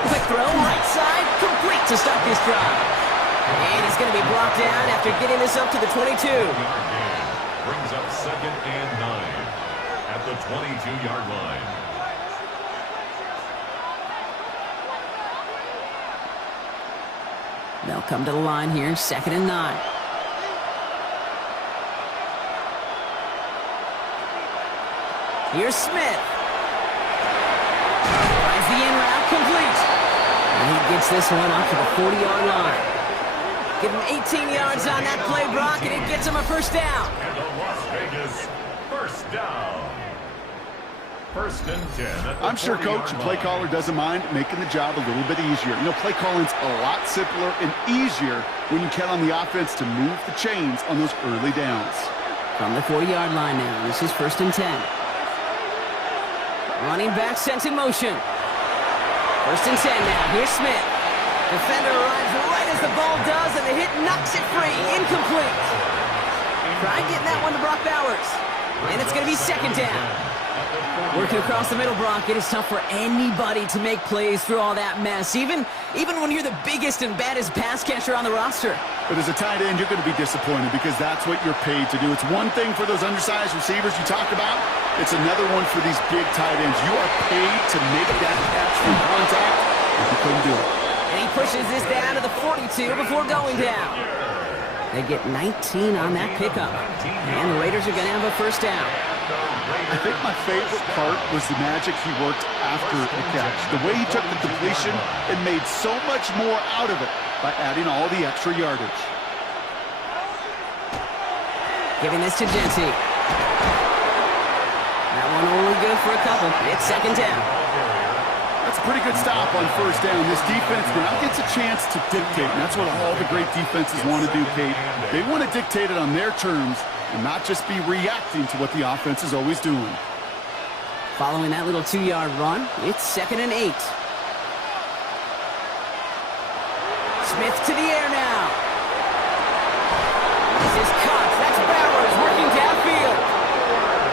Quick throw, right side, complete to start this drive. And he's going to be brought down after getting this up to the 22. Brings up 2nd and 9 at the 22-yard line. They'll come to the line here, 2nd and 9. Here's Smith. Finds the in route complete. And he gets this one up to the 40-yard line. Give him 18 yards on that play, Brock, and it gets him a 1st down. And the Las Vegas 1st down. 1st and 10. I'm sure coach and play caller doesn't mind making the job a little bit easier. You know, play calling's a lot simpler and easier when you count on the offense to move the chains on those early downs. From the 40-yard line now, this is 1st and 10. Running back sent in motion. 1st and 10 now. Here's Smith. Defender arrives right as the ball does, and the hit knocks it free. Incomplete. Try getting that one to Brock Bowers. And it's going to be 2nd down. Working across the middle, Brock. It is tough for anybody to make plays through all that mess, even when you're the biggest and baddest pass catcher on the roster. But as a tight end, you're going to be disappointed because that's what you're paid to do. It's one thing for those undersized receivers you talk about. It's another one for these big tight ends. You are paid to make that catch from contact, and you couldn't do it. And he pushes this down to the 42 before going down. They get 19 on that pickup. And the Raiders are going to have a 1st down. I think my favorite part was the magic he worked after the catch. The way he took the completion and made so much more out of it by adding all the extra yardage. Giving this to Jeanty. That one only good for a couple. It's 2nd down. That's a pretty good stop on 1st down. This defense now gets a chance to dictate, and that's what all the great defenses want to do, Kate. They want to dictate it on their terms and not just be reacting to what the offense is always doing. Following that little 2-yard run, it's 2nd and 8. Smith to the air now. This is cut. That's Bowers working downfield.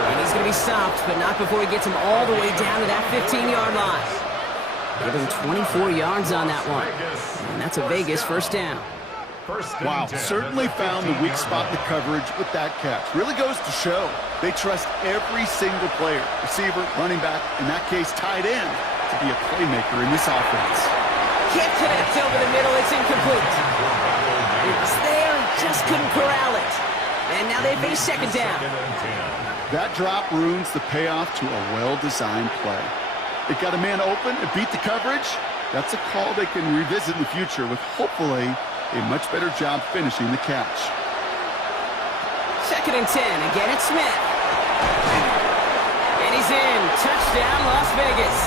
And he's going to be stopped, but not before he gets him all the way down to that 15-yard line. Give him 24 yards on that one. And that's a Vegas 1st down. Wow, certainly found the weak spot in the coverage with that catch. Really goes to show they trust every single player, receiver, running back, in that case tight end, to be a playmaker in this offense. Can't connect over the middle, it's incomplete. It's there, just couldn't corral it. And now they face 2nd down. That drop ruins the payoff to a well-designed play. It got a man open and beat the coverage. That's a call they can revisit in the future with hopefully a much better job finishing the catch. 2nd and 10, again it's Smith. And he's in. Touchdown, Las Vegas.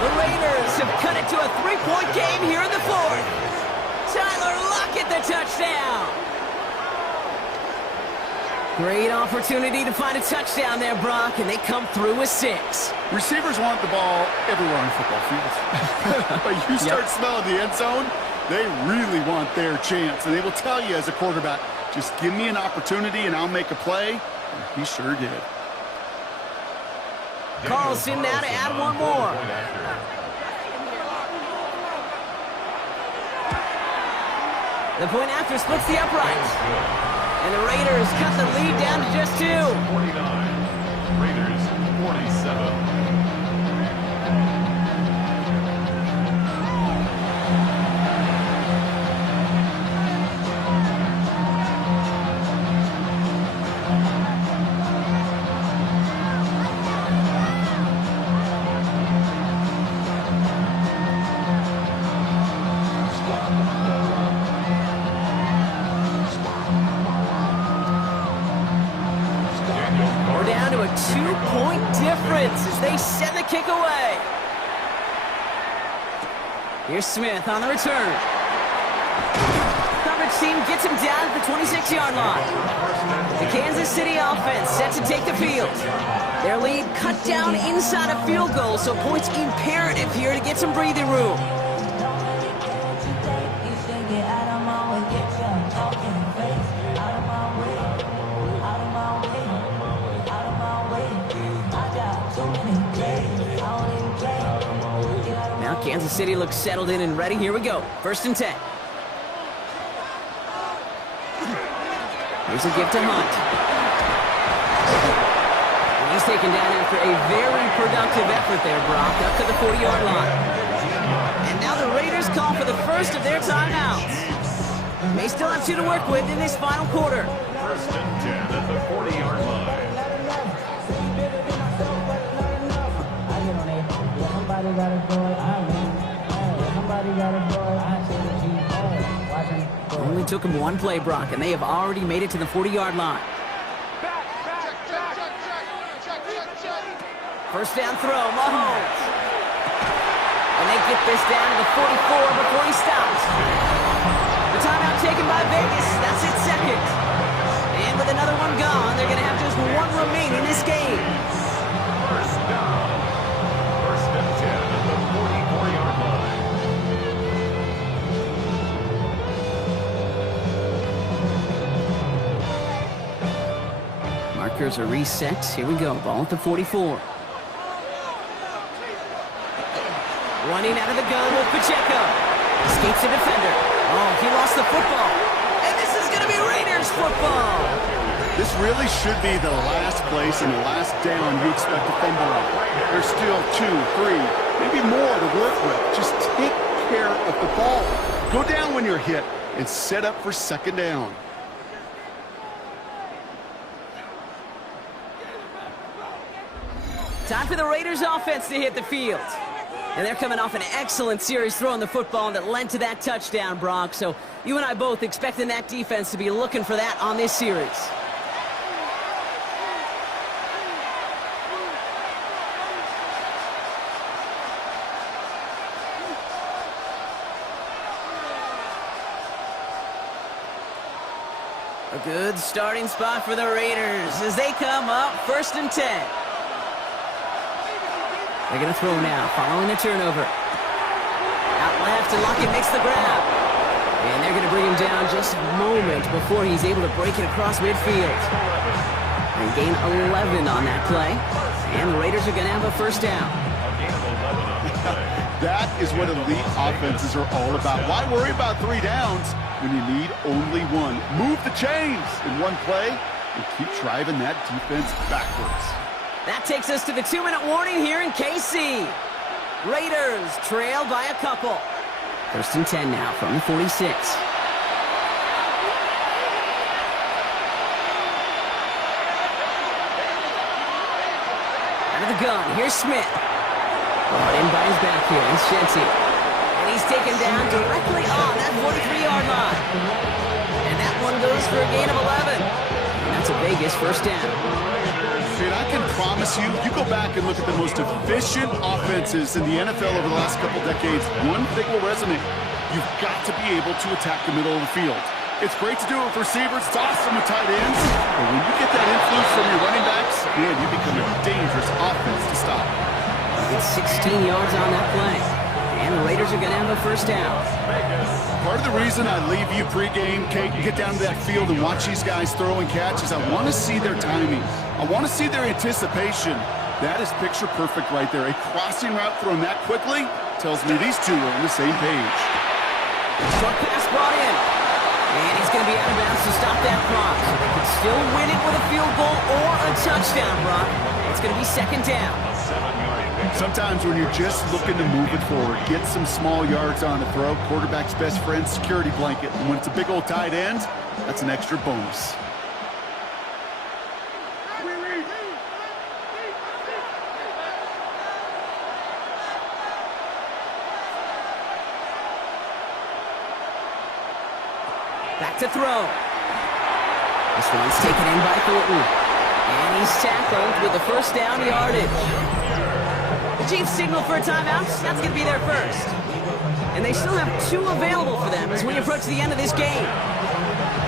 The Raiders have cut it to a 3-point game here in the 4th. Tyler Lockett, the touchdown. Great opportunity to find a touchdown there, Brock, and they come through with 6. Receivers want the ball everywhere on football fields. But you start smelling the end zone, they really want their chance. And they will tell you as a quarterback, just give me an opportunity and I'll make a play. And he sure did. Carlson now to add one more. The point after splits the upright. And the Raiders cut the lead down to just 2. 49. Raiders 47. a 2-point difference as they send the kick away. Here's Smith on the return. Coverage team gets him down at the 26-yard line. The Kansas City offense set to take the field. Their lead cut down inside a field goal, so points imperative here to get some breathing room. Now Kansas City looks settled in and ready. Here we go. 1st and 10. Here's a gift to Hunt. And he's taken down after a very productive effort there, Brock, up to the 40-yard line. And now the Raiders call for the first of their timeouts. They still have 2 to work with in this final quarter. 1st and 10 at the 40-yard line. Only took him 1 play, Brock, and they have already made it to the 40-yard line. 1st down throw, Mahomes. And they get this down to the 44 before he stops. The timeout taken by Vegas. That's its 2nd. And with another one gone, they're going to have just 1 remaining in this game. 1st down. 1st and 10 at the 44-yard line. Markers are reset. Here we go. Ball at the 44. Running out of the gun with Pacheco. Escapes the defender. Oh, he lost the football. And this is going to be Raiders football. This really should be the last place and the last down you expect to fumble on. There's still 2, 3, maybe more to work with. Just take care of the ball. Go down when you're hit and set up for 2nd down. Time for the Raiders offense to hit the field. And they're coming off an excellent series throwing the football that led to that touchdown, Brock. So you and I both expecting that defense to be looking for that on this series. A good starting spot for the Raiders as they come up 1st and 10. They're going to throw now, following the turnover. Out left, and Lockett makes the grab. And they're going to bring him down just a moment before he's able to break it across midfield. They gain 11 on that play. And the Raiders are going to have a 1st down. That is what elite offenses are all about. Why worry about 3 downs when you need only 1? Move the chains in 1 play and keep driving that defense backwards. That takes us to the 2-minute warning here in KC. Raiders trail by a couple. 1st and 10 now from the 46. Out of the gun, here's Smith. Brought in by his back here, and Shenty. And he's taken down directly on that 43-yard line. And that one goes for a gain of 11. And that's a Vegas 1st down. And I can promise you, you go back and look at the most efficient offenses in the NFL over the last couple decades, one thing will resonate. You've got to be able to attack the middle of the field. It's great to do it with receivers. It's awesome with tight ends. But when you get that influence from your running backs, man, you become a dangerous offense to stop. It's 16 yards on that play. And the Raiders are going to have a 1st down. Part of the reason I leave you pregame, Kate, get down to that field and watch these guys throw and catch is I want to see their timing. I want to see their anticipation. That is picture perfect right there. A crossing route thrown that quickly tells me these two are on the same page. Short pass brought in. And he's going to be out of bounds to stop that cross. They could still win it with a field goal or a touchdown, Brock. It's going to be 2nd down. Sometimes when you're just looking to move it forward, get some small yards on the throw, quarterback's best friend, security blanket. And when it's a big old tight end, that's an extra bonus. Back to throw. This one's taken in by Thornton. And he's tackled with the first down yardage. The Chiefs signal for a timeout. That's going to be their first. And they still have 2 available for them as we approach the end of this game.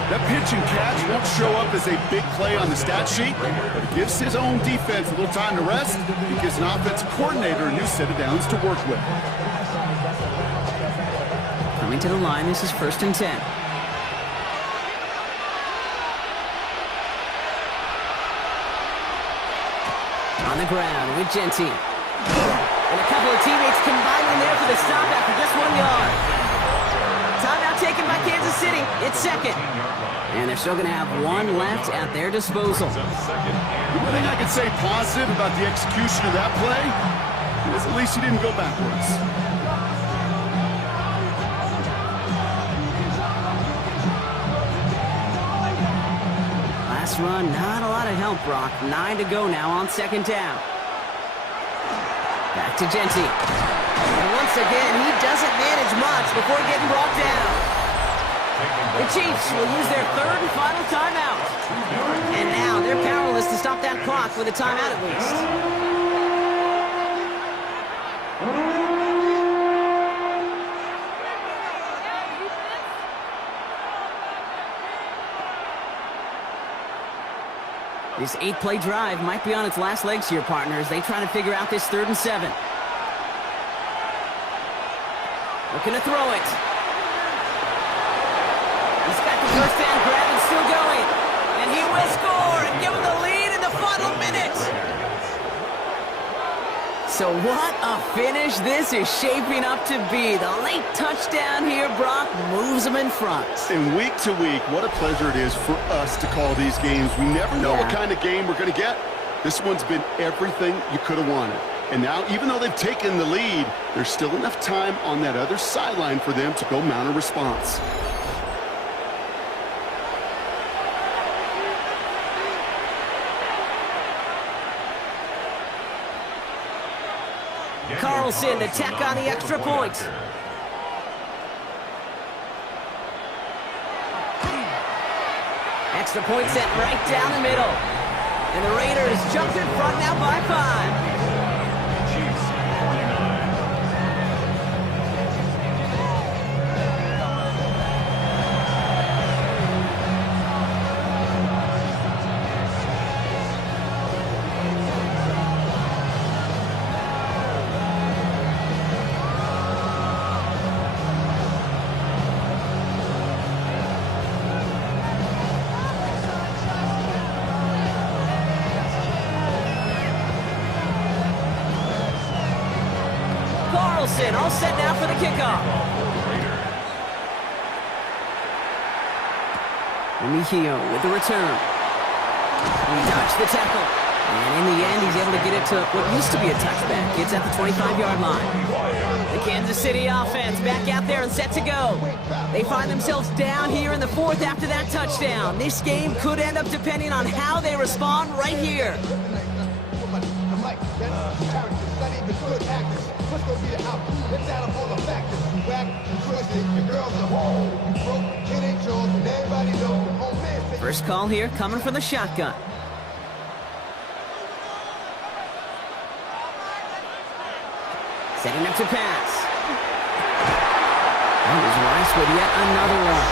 That pitch and catch won't show up as a big play on the stat sheet, but it gives his own defense a little time to rest. It gives an offensive coordinator a new set of downs to work with. Coming to the line, this is 1st and 10. On the ground with Gentine. And a couple of teammates combining there for the stop after just 1 yard. Timeout taken by Kansas City. It's 2nd. And they're still going to have 1 left at their disposal. The one thing I could say positive about the execution of that play is at least he didn't go backwards. Last run, not a lot of help, Brock. 9 to go now on 2nd down. Back to Gentine. And once again, he doesn't manage much before getting brought down. The Chiefs will use their 3rd and final timeout. And now they're powerless to stop that clock with a timeout at least. This 8-play drive might be on its last legs here, partners. They try to figure out this 3rd and 7. Looking to throw it. He's got the first down grab and still going. And he will score and give him the lead in the final minute. So what a finish this is shaping up to be. The late touchdown here, Brock, moves them in front. And week to week, what a pleasure it is for us to call these games. We never know what kind of game we're going to get. This one's been everything you could have wanted. And now, even though they've taken the lead, there's still enough time on that other sideline for them to go mount a response. Carlson to tack on the extra point. Extra point set right down the middle. And the Raiders jump in front now by 5. All set now for the kickoff. Mejio with the return. He dodged the tackle. And in the end, he's able to get it to what used to be a touchback. It's at the 25-yard line. The Kansas City offense back out there and set to go. They find themselves down here in the 4th after that touchdown. This game could end up depending on how they respond right here. First call here coming from the shotgun. Setting up to pass. And there's Rice with yet another one.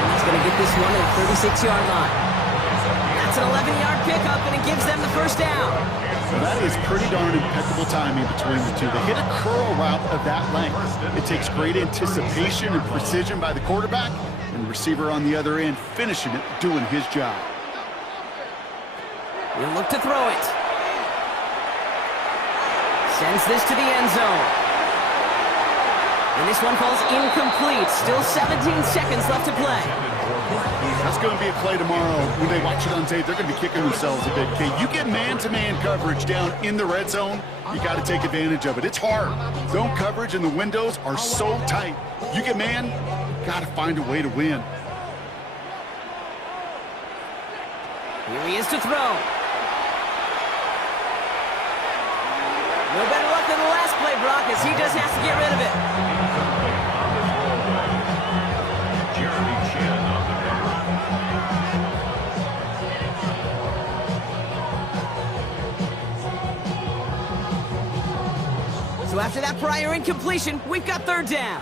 And he's going to get this one at the 36-yard line. That's an 11-yard pickup, and it gives them the first down. Well, that is pretty darn impeccable timing between the two. They hit a curl route of that length. It takes great anticipation and precision by the quarterback, and the receiver on the other end finishing it, doing his job. He'll look to throw it. Sends this to the end zone. And this one falls incomplete. Still 17 seconds left to play. That's going to be a play tomorrow. When they watch it on tape, they're going to be kicking themselves a bit. Okay, you get man-to-man coverage down in the red zone, you got to take advantage of it. It's hard. Zone coverage and the windows are so tight. You get man, got to find a way to win. Here he is to throw. No better luck than the last play, Brock, as he just has to get rid of it. So after that prior incompletion, we've got third down.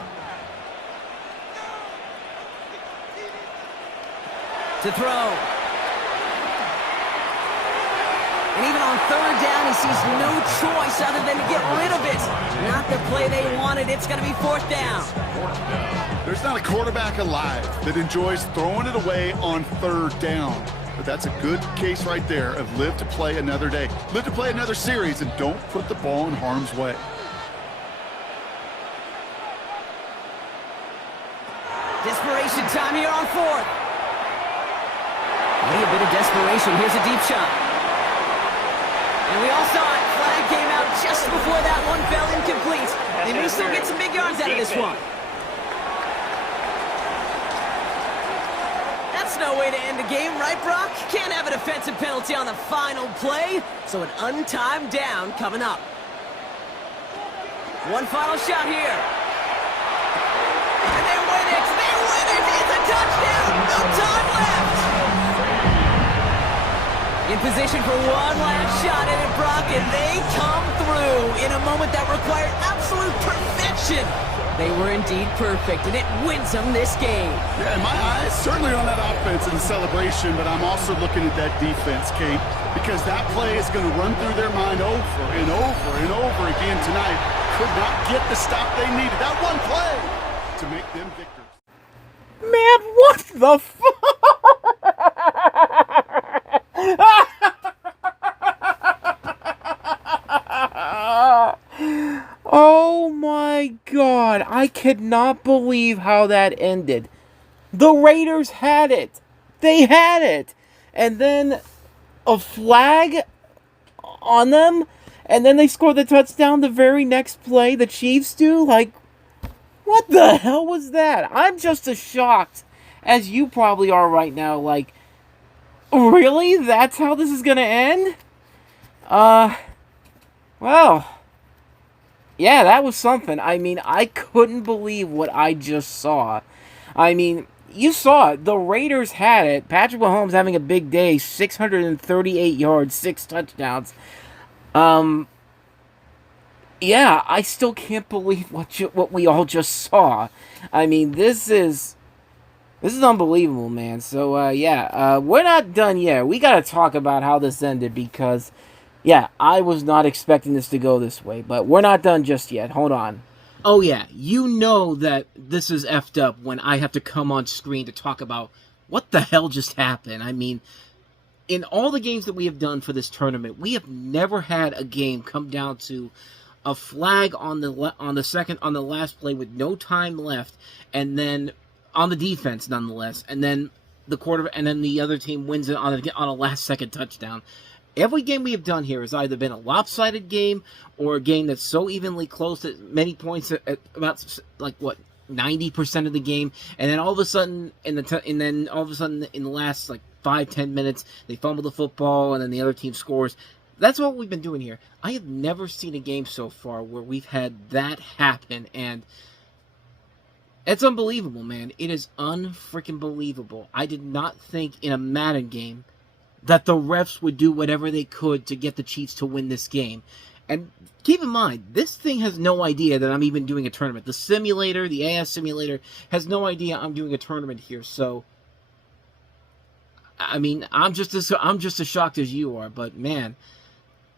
To throw. And even on third down, he sees no choice other than to get rid of it. Not the play they wanted. It's going to be fourth down. There's not a quarterback alive that enjoys throwing it away on third down. But that's a good case right there of live to play another day. Live to play another series and don't put the ball in harm's way. Desperation time here on fourth. Maybe a bit of desperation. Here's a deep shot. And we all saw it. Flag came out just before that one fell incomplete. They may still get some big yards out of this one. That's no way to end the game, right, Brock? Can't have a defensive penalty on the final play, so an untimed down coming up. One final shot here. And they win it! They win it! It's a touchdown! No time left! In position for one last shot at it, Brock, and they come through in a moment that required absolute perfection. They were indeed perfect, and it wins them this game. Yeah, my eyes certainly on that offense and the celebration, but I'm also looking at that defense, Kate, because that play is going to run through their mind over and over and over again tonight. Could not get the stop they needed. That one play to make them victors. Man, what the fuck? Oh my god, I cannot believe how that ended. The Raiders had it. They had it. And then a flag on them, and then they score the touchdown the very next play. The Chiefs do? Like, what the hell was that? I'm just as shocked as you probably are right now. Like, really? That's how this is gonna end? Well, yeah, that was something. I mean, I couldn't believe what I just saw. I mean, you saw it. The Raiders had it. Patrick Mahomes having a big day. 638 yards, 6 touchdowns. Yeah, I still can't believe what we all just saw. I mean, this is unbelievable, man. So, we're not done yet. We got to talk about how this ended because, yeah, I was not expecting this to go this way. But we're not done just yet. Hold on. Oh, yeah, you know that this is effed up when I have to come on screen to talk about what the hell just happened. I mean, in all the games that we have done for this tournament, we have never had a game come down to a flag on the last play with no time left, and then on the defense nonetheless, and then the other team wins it on a last-second touchdown. Every game we have done here has either been a lopsided game or a game that's so evenly close at many points at about 90% of the game, and then all of a sudden in the last 5-10 minutes they fumble the football and then the other team scores. That's what we've been doing here. I have never seen a game so far where we've had that happen, and it's unbelievable, man. It is unfreaking believable. I did not think in a Madden game that the refs would do whatever they could to get the Chiefs to win this game. And keep in mind, this thing has no idea that I'm even doing a tournament. The simulator, the AS simulator, has no idea I'm doing a tournament here. So, I mean, I'm just as shocked as you are. But man,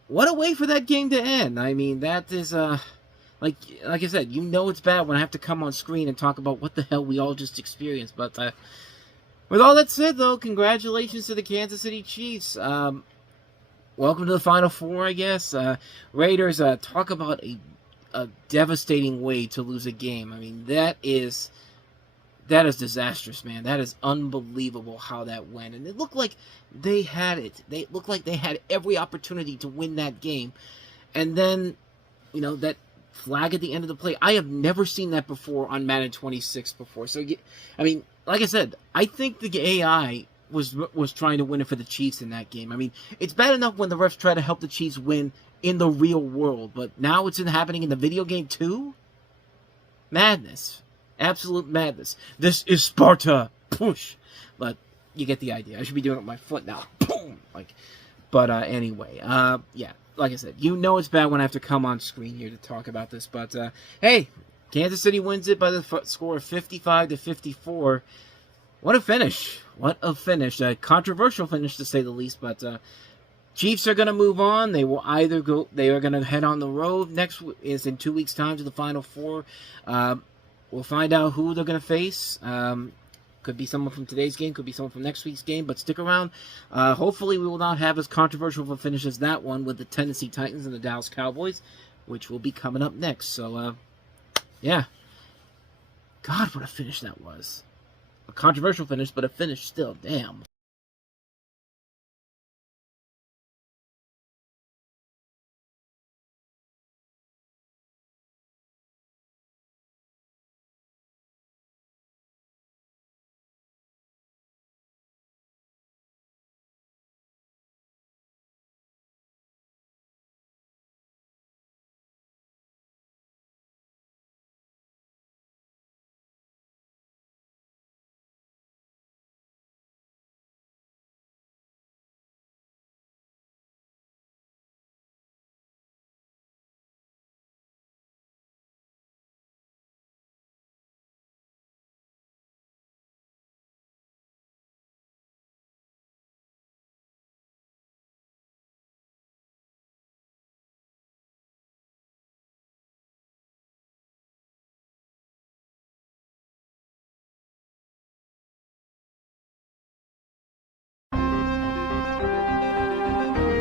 what a way for that game to end. I mean, that is like I said, you know it's bad when I have to come on screen and talk about what the hell we all just experienced. But with all that said, though, congratulations to the Kansas City Chiefs. Welcome to the Final Four, I guess. Raiders, talk about a devastating way to lose a game. I mean, that is disastrous, man. That is unbelievable how that went. And it looked like they had it. They looked like they had every opportunity to win that game. And then, that flag at the end of the play. I have never seen that before on Madden 26 before. So, I mean, like I said, I think the AI was trying to win it for the Chiefs in that game. I mean, it's bad enough when the refs try to help the Chiefs win in the real world, but now it's happening in the video game too? Madness. Absolute madness. This is Sparta. Push. But you get the idea. I should be doing it with my foot now. Boom. But anyway, yeah, like I said, you know it's bad when I have to come on screen here to talk about this. But hey, Kansas City wins it by the score of 55-54. What a finish! What a finish! A controversial finish to say the least. But Chiefs are going to move on. They will either go. They are going to head on the road next. Is in 2 weeks' time to the Final Four. We'll find out who they're going to face. Could be someone from today's game, could be someone from next week's game, but stick around. Hopefully we will not have as controversial of a finish as that one with the Tennessee Titans and the Dallas Cowboys, which will be coming up next. So, yeah. God, what a finish that was. A controversial finish, but a finish still. Damn.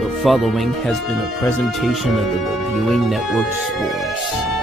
The following has been a presentation of the Reviewing Network Sports.